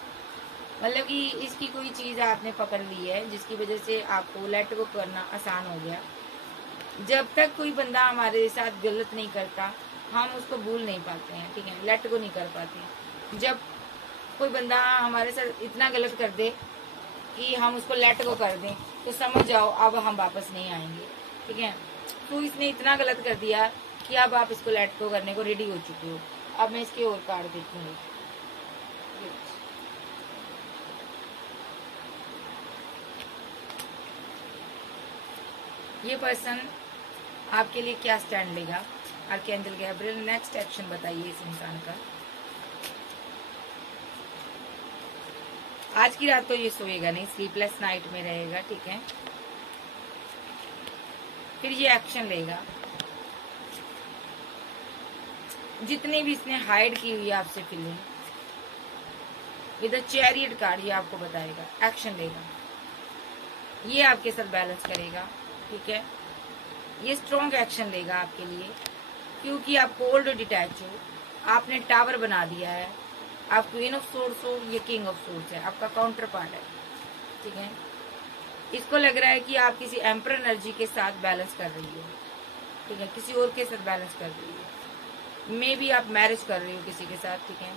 मतलब कि इसकी कोई चीज़ आपने पकड़ ली है जिसकी वजह से आपको लेट गो करना आसान हो गया। जब तक कोई बंदा हमारे साथ गलत नहीं करता हम उसको भूल नहीं पाते हैं, ठीक है, लेट गो नहीं कर पाते। जब कोई बंदा हमारे साथ इतना गलत कर दे कि हम उसको लेट गो कर दें तो समझ जाओ अब हम वापस नहीं आएंगे, ठीक है। तो इसने इतना गलत कर दिया कि अब आप इसको लेट गो करने को रेडी हो चुके हो। अब मैं इसके और कार्ड देती हूँ। ये पर्सन आपके लिए क्या स्टैंड लेगा? आर्कएंजल गैब्रियल, नेक्स्ट एक्शन बताइए इस इंसान का। आज की रात तो ये सोएगा नहीं, स्लीपलेस नाइट में रहेगा, ठीक है। फिर ये एक्शन लेगा। जितनी भी इसने हाइड की हुई है आपसे फीलिंग, विद चैरियट कार्ड ये आपको बताएगा, एक्शन लेगा। ये आपके साथ बैलेंस करेगा, ठीक है। ये स्ट्रॉन्ग एक्शन लेगा आपके लिए, क्योंकि आप कोल्ड डिटैच हो, आपने टावर बना दिया है। आप क्वीन ऑफ सोर्स हो, ये किंग ऑफ सोर्स है, आपका काउंटर पार्ट है, ठीक है। इसको लग रहा है कि आप किसी एम्पर एनर्जी के साथ बैलेंस कर रही हो, ठीक है, किसी और के साथ बैलेंस कर रही हो। मे बी आप मैरिज कर रही हो किसी के साथ, ठीक है।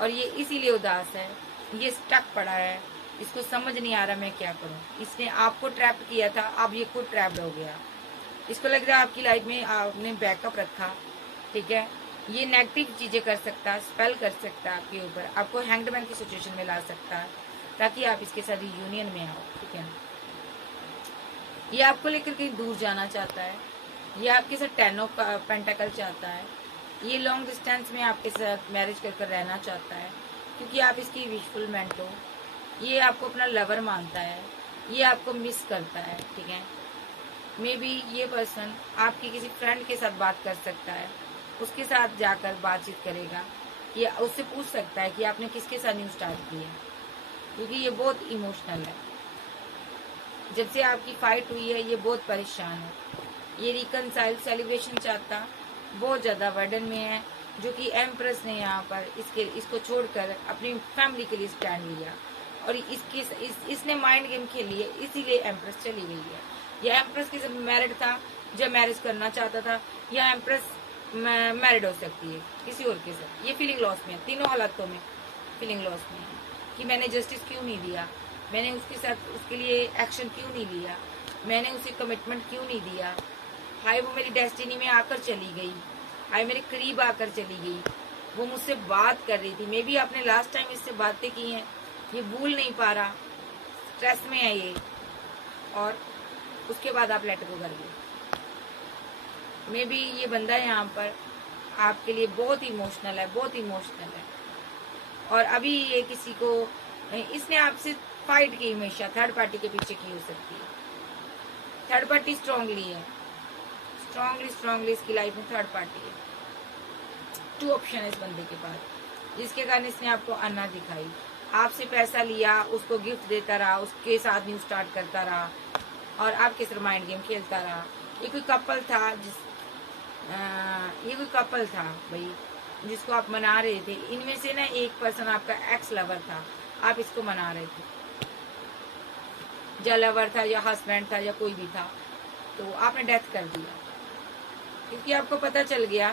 और ये इसीलिए उदास है, ये स्टक पड़ा है, इसको समझ नहीं आ रहा मैं क्या करूं। इसने आपको ट्रैप किया था, अब ये खुद ट्रैप्ड हो गया। इसको लग रहा है आपकी लाइफ में आपने बैकअप रखा, ठीक है। ये नेगेटिव चीजें कर सकता, स्पेल कर सकता आपके ऊपर, आपको हैंगमैन की सिचुएशन में ला सकता है ताकि आप इसके साथ यूनियन में आओ, ठीक है। ये आपको लेकर कहीं दूर जाना चाहता है, ये आपके साथ टेन ऑफ पेंटाकल चाहता है, ये लॉन्ग डिस्टेंस में आपके साथ मैरिज कर रहना चाहता है, क्योंकि आप इसकी विशफुलमेंट हो। ये आपको अपना लवर मानता है, ये आपको मिस करता है, ठीक है। मे बी ये पर्सन आपकी किसी फ्रेंड के साथ बात कर सकता है, उसके साथ जाकर बातचीत करेगा, ये उससे पूछ सकता है कि आपने किसके साथ न्यू स्टार्ट किया, क्योंकि ये बहुत इमोशनल है। जब से आपकी फाइट हुई है ये बहुत परेशान है, ये रिकनसाइल सेलिब्रेशन चाहता, बहुत ज़्यादा वर्डन में है, जो कि एम्प्रेस ने यहाँ पर इसको छोड़कर अपनी फैमिली के लिए स्टैंड लिया और इसने माइंड गेम खेली है, इसीलिए एम्प्रेस चली गई है। या एम्प्रेस के जब मैरिड था, जब मैरिज करना चाहता था, या एम्प्रेस मैरिड हो सकती है किसी और के साथ। ये फीलिंग लॉस में है, तीनों हालातों में फीलिंग लॉस में है कि मैंने जस्टिस क्यों नहीं दिया, मैंने उसके साथ उसके लिए एक्शन क्यों नहीं लिया, मैंने उसे कमिटमेंट क्यों नहीं दिया। हाय वो मेरी डेस्टिनी में आकर चली गई, हाय मेरे करीब आकर चली गई, वो मुझसे बात कर रही थी, मे बी आपने लास्ट टाइम इससे बातें की हैं, ये भूल नहीं पा रहा, स्ट्रेस में है ये, और उसके बाद आप लेट गो कर गए। मे बी ये बंदा यहाँ पर आपके लिए बहुत इमोशनल है, बहुत इमोशनल है। और अभी ये किसी को, इसने आपसे फाइट की हमेशा थर्ड पार्टी के पीछे की हो सकती है। थर्ड पार्टी स्ट्रांगली है, स्ट्रांगली इसकी लाइफ में थर्ड पार्टी है। टू ऑप्शन है इस बंदे के पास, जिसके कारण इसने आपको अन्ना दिखाई, आपसे पैसा लिया, उसको गिफ्ट देता रहा, उसके साथ न्यू स्टार्ट करता रहा और आपके साथ माइंड गेम खेलता रहा। ये कोई कपल था ये कोई कपल था भाई जिसको आप मना रहे थे। इनमें से ना एक पर्सन आपका एक्स लवर था, आप इसको मना रहे थे, या लवर था या हस्बैंड था या कोई भी था, तो आपने डेथ कर दिया क्योंकि आपको पता चल गया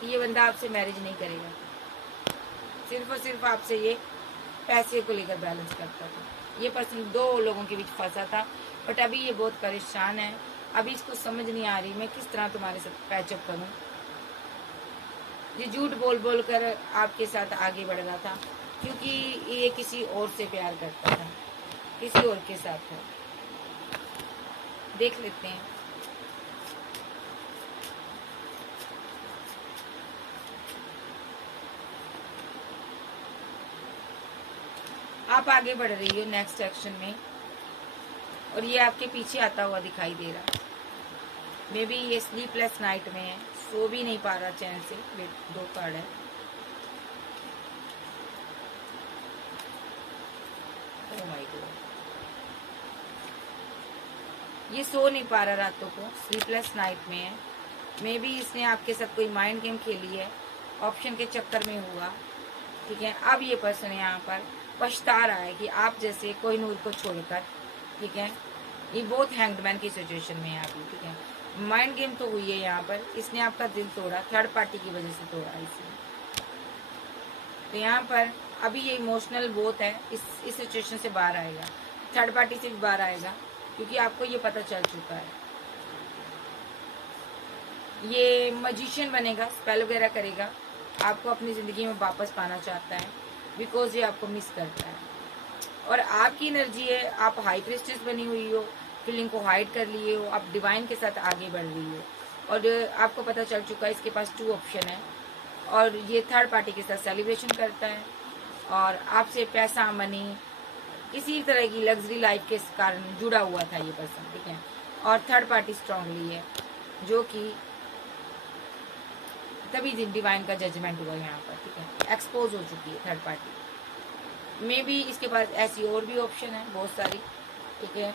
कि ये बंदा आपसे मैरिज नहीं करेगा, सिर्फ और सिर्फ आपसे ये पैसे को लेकर बैलेंस करता था। ये पर्सन दो लोगों के बीच फंसा था, बट अभी ये बहुत परेशान है। अभी इसको समझ नहीं आ रही मैं किस तरह तुम्हारे साथ पैचअप करूं। ये झूठ बोल बोल कर आपके साथ आगे बढ़ रहा था, क्योंकि ये किसी और से प्यार करता था, किसी और के साथ था। देख लेते हैं। आप आगे बढ़ रही हो नेक्स्ट एक्शन में, और ये आपके पीछे आता हुआ दिखाई दे रहा है। मे बी ये स्लीपलेस नाइट में है, सो भी नहीं पा रहा चैन से। दो कार्ड है, ओह माय गॉड। ये सो नहीं पा रहा रातों को, स्लीपलेस नाइट में है। मे बी इसने आपके साथ कोई माइंड गेम खेली है, ऑप्शन के चक्कर में हुआ, ठीक है। अब ये पर्सन यहाँ पर पछता रहा है कि आप जैसे कोहिनूर को छोड़कर, ठीक है। ये बहुत हैंगमैन की सिचुएशन में है अभी, ठीक है। माइंड गेम तो हुई है यहाँ पर, इसने आपका दिल तोड़ा, थर्ड पार्टी की वजह से तोड़ा इसने। तो यहाँ पर अभी ये इमोशनल बहुत है, इस सिचुएशन से बाहर आएगा, थर्ड पार्टी से भी बाहर आएगा, क्योंकि आपको ये पता चल चुका है। ये मजिशियन बनेगा, स्पेल वगैरह करेगा, आपको अपनी ज़िंदगी में वापस पाना चाहता है, बिकॉज ये आपको मिस करता है। और आपकी एनर्जी है, आप हाई प्रिस्टेस बनी हुई हो, फीलिंग को हाइड कर लिए हो, आप डिवाइन के साथ आगे बढ़ रही हो, और आपको पता चल चुका है इसके पास 2 ऑप्शन है, और ये थर्ड पार्टी के साथ सेलिब्रेशन करता है, और आपसे पैसा, मनी, किसी तरह की लग्जरी लाइफ के कारण जुड़ा हुआ था ये पर्सन, ठीक है। और थर्ड पार्टी स्ट्रांगली है, जो कि तभी डिवाइन का जजमेंट हुआ यहाँ पर, ठीक है। एक्सपोज हो चुकी है थर्ड पार्टी। मे बी इसके पास ऐसी और भी ऑप्शन है बहुत सारी, ठीक है।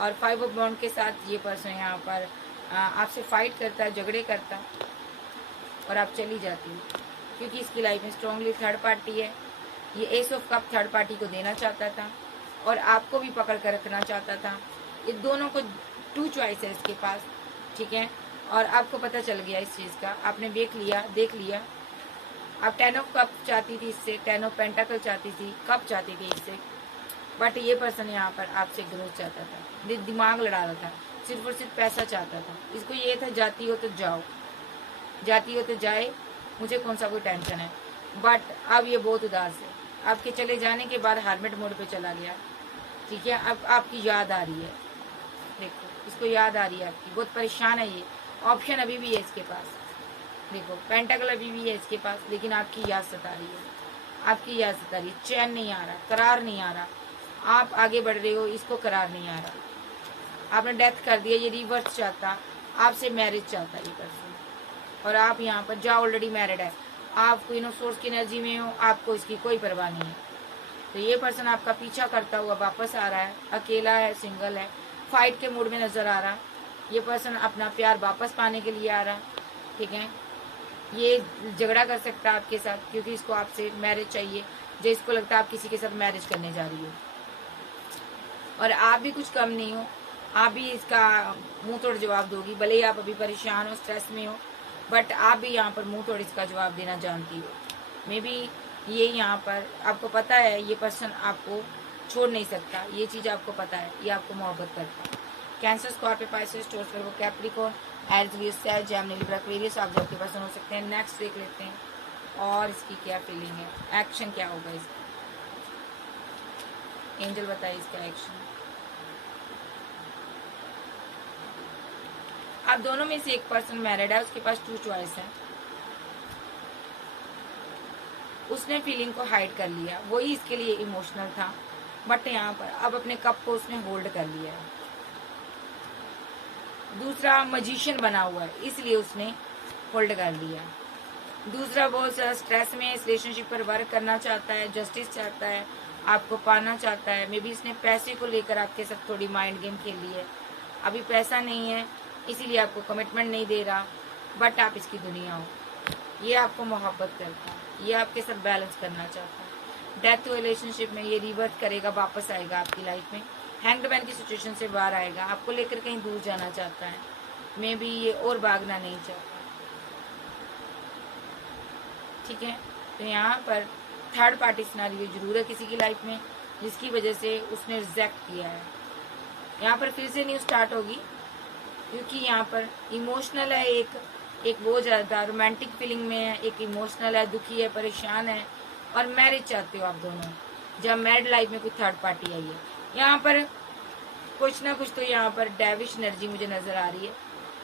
और 5 ऑफ बॉन्ड के साथ ये पर्सन यहाँ पर आपसे फाइट करता है, झगड़े करता है, और आप चली जाती है, क्योंकि इसकी लाइफ में स्ट्रांगली थर्ड पार्टी है। ये S of cup third party को देना चाहता था, और आपको भी पकड़ कर रखना चाहता था। ये दोनों को 2 चॉइस है इसके पास, ठीक है। और आपको पता चल गया इस चीज़ का, आपने देख लिया। आप 10 ऑफ कप चाहती थी इससे, 10 ऑफ पेंटाकल चाहती थी, कप चाहती थी इससे, बट ये पर्सन यहाँ पर आपसे ग्रोथ चाहता था, दिमाग लड़ा रहा था, सिर्फ और सिर्फ पैसा चाहता था। इसको ये था, जाती हो तो जाओ, जाती हो तो जाए, मुझे कौन सा कोई टेंशन है। बट अब ये बहुत उदास है, आपके चले जाने के बाद हार्मिट मोड पे चला गया, ठीक है। अब आपकी याद आ रही है, देखो इसको याद आ रही है आपकी, बहुत परेशान है ये। ऑप्शन अभी भी है इसके पास, देखो पेंटाकल अभी भी है इसके पास, लेकिन आपकी याद सता रही है, आपकी याद सता रही है। चैन नहीं आ रहा, करार नहीं आ रहा, आप आगे बढ़ रहे हो, इसको करार नहीं आ रहा। आपने डेथ कर दिया, ये रिवर्स चाहता, आपसे मैरिज चाहता ये पर्सन, और आप यहाँ पर जा ऑलरेडी मैरिड है, आप क्वीन ऑफ सोर्स की एनर्जी में हो, आपको इसकी कोई परवाह नहीं है। तो ये पर्सन आपका पीछा करता हुआ वापस आ रहा है, अकेला है, सिंगल है, फाइट के मूड में नजर आ रहा। ये पर्सन अपना प्यार वापस पाने के लिए आ रहा, ठीक है। ये झगड़ा कर सकता है आपके साथ, क्योंकि इसको आपसे मैरिज चाहिए, जो इसको लगता है आप किसी के साथ मैरिज करने जा रही हो, और आप भी कुछ कम नहीं हो, आप भी इसका मुंह तोड़ जवाब दोगी। भले ही आप अभी परेशान हो, स्ट्रेस में हो, बट आप भी यहाँ पर मुंह तोड़ इसका जवाब देना जानती हो। मे बी ये यहाँ पर आपको पता है, ये पर्सन आपको छोड़ नहीं सकता, ये चीज़ आपको पता है, ये आपको मोहब्बत करता है। कैंसर, स्कॉर्पियो, पाइसेस, टॉरस, वर्गो, कैप्रिकॉर्न, एरीज, लियो, सैज, जेमिनी, लिब्रा, एक्वेरियस आप जब के पर्सन हो सकते हैं। नेक्स्ट देख लेते हैं, और इसकी क्या फीलिंग है, एक्शन क्या होगा इसका, एंजल बताइए इसका एक्शन। आप दोनों में से एक पर्सन मैरिड है, उसके पास 2 चॉइस है। उसने फीलिंग को हाइड कर लिया, वही इसके लिए इमोशनल था, बट यहाँ पर अब अपने कप को उसने होल्ड कर लिया है। दूसरा मजिशियन बना हुआ है, इसलिए उसने होल्ड कर लिया। दूसरा बहुत ज़्यादा स्ट्रेस में है, इस रिलेशनशिप पर वर्क करना चाहता है, जस्टिस चाहता है, आपको पाना चाहता है। मे बी इसने पैसे को लेकर आपके साथ थोड़ी माइंड गेम खेली है। अभी पैसा नहीं है, इसीलिए आपको कमिटमेंट नहीं दे रहा, बट आप इसकी दुनिया हो। ये आपको मोहब्बत करता है, ये आपके साथ बैलेंस करना चाहता है। डेथ रिलेशनशिप में ये रिवर्ट करेगा, वापस आएगा आपकी लाइफ में, हैंग्ड मैन की सिचुएशन से बाहर आएगा, आपको लेकर कहीं दूर जाना चाहता है। मे बी ये और भागना नहीं चाहता, ठीक है। तो यहाँ पर थर्ड पार्टी सिनेरियो जरूर है किसी की लाइफ में, जिसकी वजह से उसने रिजेक्ट किया है। यहाँ पर फिर से न्यू स्टार्ट होगी, क्योंकि यहाँ पर इमोशनल है, एक वो ज़्यादा रोमांटिक फीलिंग में है, एक इमोशनल है, दुखी है, परेशान है, और मैरिज चाहते हो आप दोनों। जब मैरिड लाइफ में कोई थर्ड पार्टी आई है, यहाँ पर कुछ ना कुछ तो यहाँ पर डेविश एनर्जी मुझे नज़र आ रही है,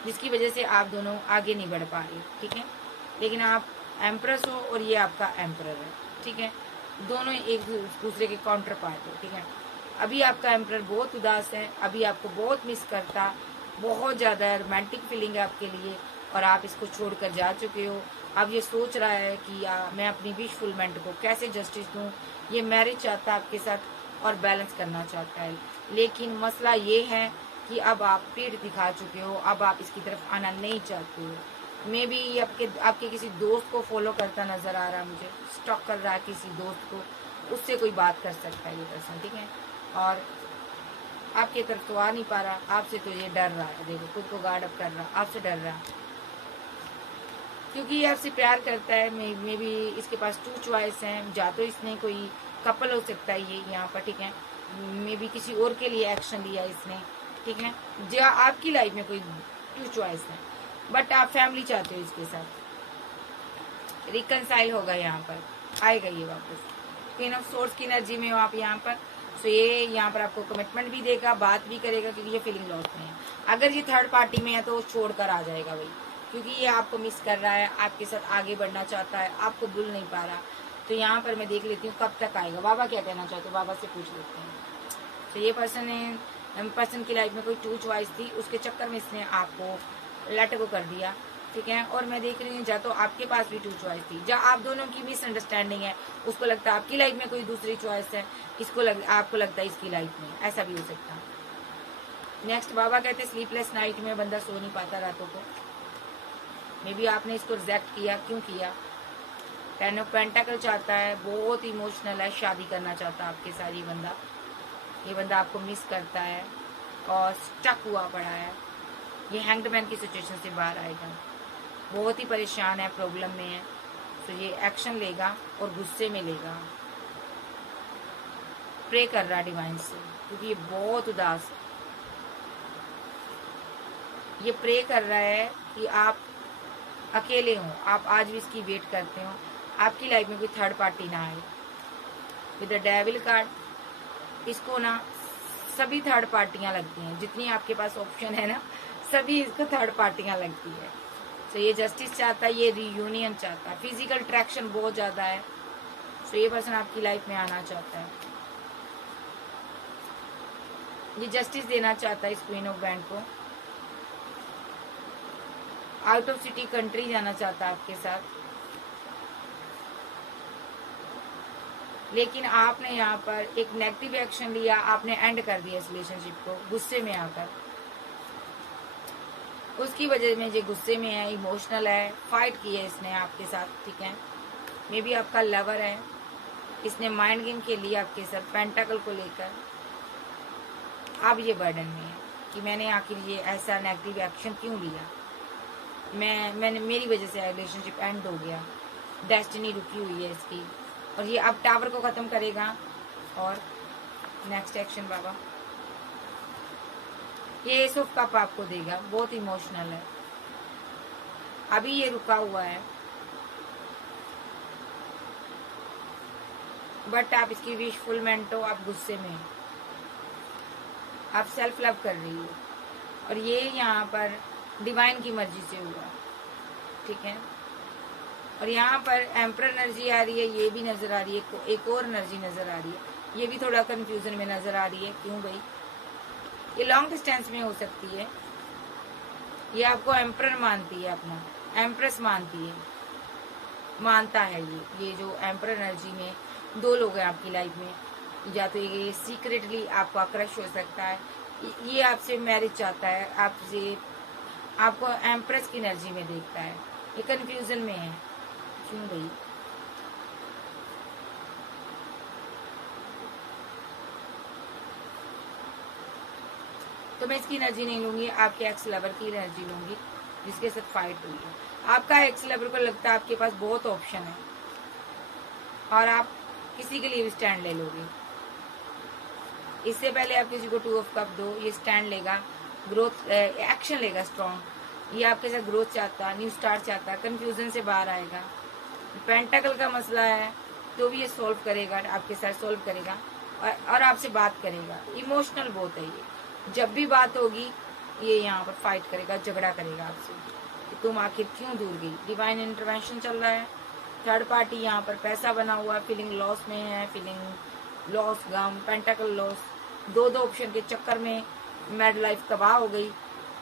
जिसकी वजह से आप दोनों आगे नहीं बढ़ पा रही, ठीक है। लेकिन आप एम्प्रेस हो और ये आपका एम्परर है, ठीक है। दोनों एक दूसरे के काउंटर पार्ट हो, ठीक है। अभी आपका एम्परर बहुत उदास है, अभी आपको बहुत मिस करता, बहुत ज़्यादा रोमांटिक फीलिंग है आपके लिए, और आप इसको छोड़कर जा चुके हो। अब ये सोच रहा है कि मैं अपनी विश फुलमेंट को कैसे जस्टिस दूँ। ये मैरिज चाहता है आपके साथ और बैलेंस करना चाहता है, लेकिन मसला ये है कि अब आप पीठ दिखा चुके हो, अब आप इसकी तरफ आना नहीं चाहते हो। मे बी ये आपके किसी दोस्त को फॉलो करता नज़र आ रहा है, मुझे स्टॉक कर रहा है किसी दोस्त को, उससे कोई बात कर सकता है ये पर्सन, ठीक है। और आपकी तरफ तो आ नहीं पा रहा, आपसे तो ये डर रहा है, देखो खुद को गार्ड अप कर रहा, आपसे डर रहा, क्योंकि ये आपसे प्यार करता है। मे बी इसके पास 2 चॉइस हैं, या तो इसने कोई कपल हो सकता है ये यहाँ पर, ठीक है। मे बी किसी और के लिए एक्शन लिया इसने, ठीक है। जो आपकी लाइफ में कोई 2 चॉइस है, बट आप फैमिली चाहते हो इसके साथ, रिकनसाइल होगा यहाँ पर, आएगा ये वापस। क्वीन ऑफ सोर्स की एनर्जी में हो आप यहाँ पर, सो ये यहाँ पर आपको कमिटमेंट भी देगा, बात भी करेगा, क्योंकि ये फीलिंग लॉस में है। अगर ये थर्ड पार्टी में है तो छोड़कर आ जाएगा भाई, क्योंकि ये आपको मिस कर रहा है, आपके साथ आगे बढ़ना चाहता है, आपको भूल नहीं पा रहा। तो यहाँ पर मैं देख लेती हूँ कब तक आएगा, बाबा क्या कहना चाहते हो, बाबा से पूछ लेते हैं। तो ये पर्सन की लाइफ में कोई 2 चॉइस थी, उसके चक्कर में इसने आपको लेट गो कर दिया, ठीक है। और मैं देख रही हूँ या तो आपके पास भी 2 चॉइस थी, या आप दोनों की मिसअंडरस्टैंडिंग है, उसको लगता है आपकी लाइफ में कोई दूसरी चॉइस है, आपको लगता है इसकी लाइफ में, ऐसा भी हो सकता है। नेक्स्ट बाबा कहते हैं स्लीपलेस नाइट में बंदा सो नहीं पाता रातों को। मे बी आपने इसको रिजेक्ट किया, क्यों किया? 10 ऑफ पेंटाकल चाहता है, बहुत इमोशनल है, शादी करना चाहता है आपके साथ ये बंदा आपको मिस करता है और स्टक हुआ पड़ा है। ये हैंग्ड मैन की सिचुएशन से बाहर आएगा, बहुत ही परेशान है, प्रॉब्लम में है, तो ये एक्शन लेगा और गुस्से में लेगा। प्रे कर रहा है डिवाइन से, क्योंकि ये बहुत उदास है। ये प्रे कर रहा है कि आप अकेले हो, आप आज भी इसकी वेट करते हो, आपकी लाइफ में कोई थर्ड पार्टी ना आए। विद द डेविल कार्ड, इसको ना सभी थर्ड पार्टियां लगती हैं, जितनी आपके पास ऑप्शन है ना, सभी इसको थर्ड पार्टियां लगती है। तो ये जस्टिस चाहता है, ये रियूनियन चाहता है, फिजिकल अट्रैक्शन बहुत ज़्यादा है। तो ये पर्सन आपकी लाइफ में आना चाहता है, ये जस्टिस देना चाहता है इस क्वीन ऑफ बैंड को। आउट ऑफ सिटी कंट्री जाना चाहता है आपके साथ, लेकिन आपने यहाँ पर एक नेगेटिव एक्शन लिया, आपने एंड कर दिया इस रिलेशनशिप को गुस्से में आकर। उसकी वजह में ये गुस्से में है, इमोशनल है, फाइट की है इसने आपके साथ, ठीक है। मे बी आपका लवर है, इसने माइंड गेम खेली आपके साथ पेंटाकल को लेकर। अब ये बर्डन में है कि मैंने आखिर ये ऐसा नेगेटिव एक्शन क्यों लिया, मैंने मेरी वजह से रिलेशनशिप एंड हो गया, डेस्टिनी रुकी हुई है इसकी, और ये अब टावर को खत्म करेगा। और नेक्स्ट एक्शन बाबा, ये एस ऑफ कप आपको देगा, बहुत इमोशनल है, अभी ये रुका हुआ है, बट आप इसकी विश फुलमेंट हो, आप गुस्से में हो, आप सेल्फ लव कर रही हो, और ये यहाँ पर डिवाइन की मर्जी से हुआ, ठीक है। और यहाँ पर एम्परर एनर्जी आ रही है, ये भी नजर आ रही है, एक और एनर्जी नजर आ रही है, ये भी थोड़ा कंफ्यूजन में नजर आ रही है, क्यों भाई? ये लॉन्ग डिस्टेंस में हो सकती है, ये आपको एम्परर मानती है, अपना एम्प्रेस मानती है, मानता है ये जो एम्परर एनर्जी में 2 लोग हैं आपकी लाइफ में, या तो ये सीक्रेटली आपका क्रश हो सकता है, ये आपसे मैरिज चाहता है, आपको एम्प्रेस की एनर्जी में देखता है, ये कंफ्यूजन में है, क्यों भाई? तो मैं इसकी एनर्जी नहीं लूंगी, आपके एक्स लवर की एनर्जी लूंगी जिसके साथ फाइट हुई है। आपका एक्स लवर को लगता है आपके पास बहुत ऑप्शन है और आप किसी के लिए भी स्टैंड ले लोगे। इससे पहले आप किसी को 2 ऑफ कप दो, ये स्टैंड लेगा, ग्रोथ एक्शन लेगा स्ट्रॉन्ग, ये आपके साथ ग्रोथ चाहता, न्यू स्टार्ट चाहता, कंफ्यूजन से बाहर आएगा। पेंटाकल का मसला है तो भी ये सॉल्व करेगा, आपके साथ सॉल्व करेगा और आपसे बात करेगा। इमोशनल बहुत है ये, जब भी बात होगी ये यहाँ पर फाइट करेगा, झगड़ा करेगा आपसे कि तुम आखिर क्यों दूर गई। डिवाइन इंटरवेंशन चल रहा है, थर्ड पार्टी यहाँ पर पैसा बना हुआ है, फीलिंग लॉस में है, फीलिंग लॉस, गम, पेंटाकल लॉस, 2 ऑप्शन के चक्कर में मैड लाइफ तबाह हो गई,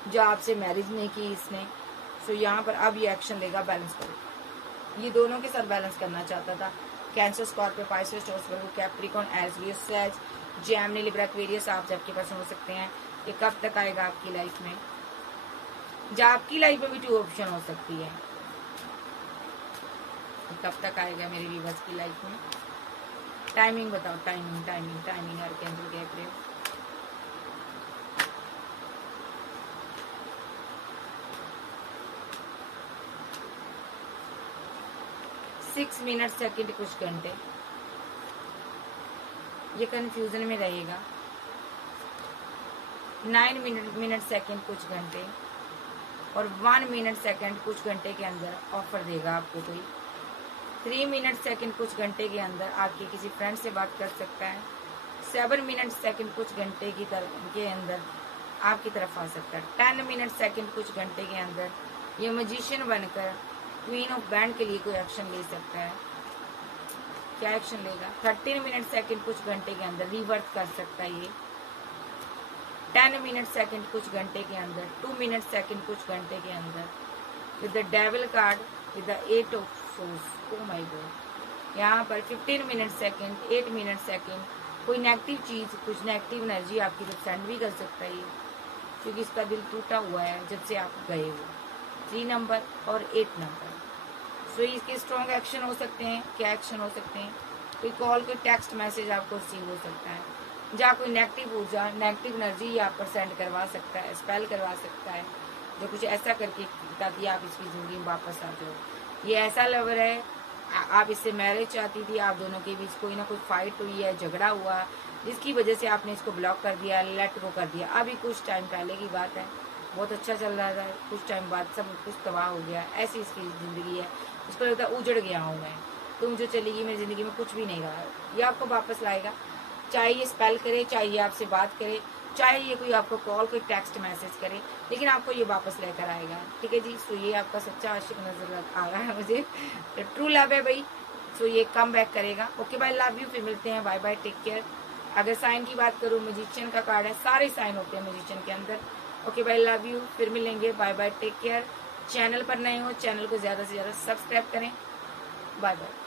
जो आपसे मैरिज नहीं की इसने। सो यहाँ पर अब ये एक्शन लेगा, बैलेंस करेगा। ये दोनों के साथ बैलेंस करना चाहता था, कैंसर, स्कॉर्पियो, पाइसेस, टॉरस, वर्गो, कैप्रिकॉर्न, एरिस, लियो, सैज, जेमिनी, लिब्रा, एक्वेरियस, आप सबके पर्सन हो सकते हैं। ये कब तक आएगा आपकी लाइफ में। जो आपकी लाइफ में भी 2 ऑप्शन हो सकती है, ये कब तक आएगा मेरे व्यूअर्स की लाइफ में। टाइमिंग बताओ, timing timing timing archangel Gabriel. Six minute second कुछ घंटे, ये कंफ्यूजन में रहेगा। 9 मिनट सेकंड कुछ घंटे, और 1 मिनट सेकंड कुछ घंटे के अंदर ऑफर देगा आपको कोई। 3 मिनट सेकंड कुछ घंटे के अंदर आपके किसी फ्रेंड से बात कर सकता है। 7 मिनट सेकंड कुछ घंटे के अंदर आपकी तरफ आ सकता है। 10 मिनट सेकंड कुछ घंटे के अंदर ये मैजिशियन बनकर क्वीन ऑफ बैंड के लिए कोई एक्शन ले सकता है। क्या एक्शन लेगा? 13 मिनट सेकंड कुछ घंटे के अंदर रिवर्स कर सकता है ये। 10 मिनट सेकंड कुछ घंटे के अंदर, 2 मिनट सेकंड कुछ घंटे के अंदर with the devil card, with the 8 of source. Oh my God, यहाँ पर 15 मिनट सेकंड, 8 मिनट सेकंड कोई नेगेटिव चीज, कुछ नेगेटिव एनर्जी आपकी तरफ सेंड भी कर सकता है ये, क्योंकि इसका दिल टूटा हुआ है जब से आप गए हो। 3 नंबर और 8 नंबर। सो इसके स्ट्रॉन्ग एक्शन हो सकते हैं। क्या एक्शन हो सकते हैं? कोई कॉल, कोई टेक्स्ट मैसेज आपको रिसीव हो सकता है, जहाँ कोई नेगेटिव ऊर्जा, नेगेटिव एनर्जी आप पर सेंड करवा सकता है, स्पेल करवा सकता है, जो कुछ ऐसा करके ताकि आप इसकी जिंदगी में वापस आ जाओ। ये ऐसा लवर है, आप इससे मैरिज चाहती थी, आप दोनों के बीच कोई ना कोई फाइट हुई है, झगड़ा हुआ, जिसकी वजह से आपने इसको ब्लॉक कर दिया, लेट गो कर दिया। अभी कुछ टाइम पहले की बात है, बहुत अच्छा चल रहा था, कुछ टाइम बाद सब कुछ तबाह हो गया। ऐसी इसकी जिंदगी है, उसको लगता है उजड़ गया हूँ मैं, तुम जो चली गई मेरी जिंदगी में कुछ भी नहीं रहा। ये आपको वापस लाएगा, चाहे ये स्पेल करे, चाहे ये आपसे बात करे, चाहे ये कोई आपको कॉल, कोई टेक्स्ट मैसेज करे, लेकिन आपको ये वापस लेकर आएगा। ठीक है जी। सो ये आपका सच्चा आशिक नजर आ रहा है मुझे, ट्रू लव है भाई। सो ये कम बैक करेगा। ओके बाय, लव यू, फिर मिलते हैं, बाय बाय, टेक केयर। अगर साइन की बात करूँ, मैजिशियन का कार्ड है, सारे साइन होते हैं मैजिशियन के अंदर। ओके बाय, लव यू, फिर मिलेंगे, bye bye, take care. Channel पर नए हो, चैनल को ज्यादा से ज्यादा सब्सक्राइब करें। Bye bye.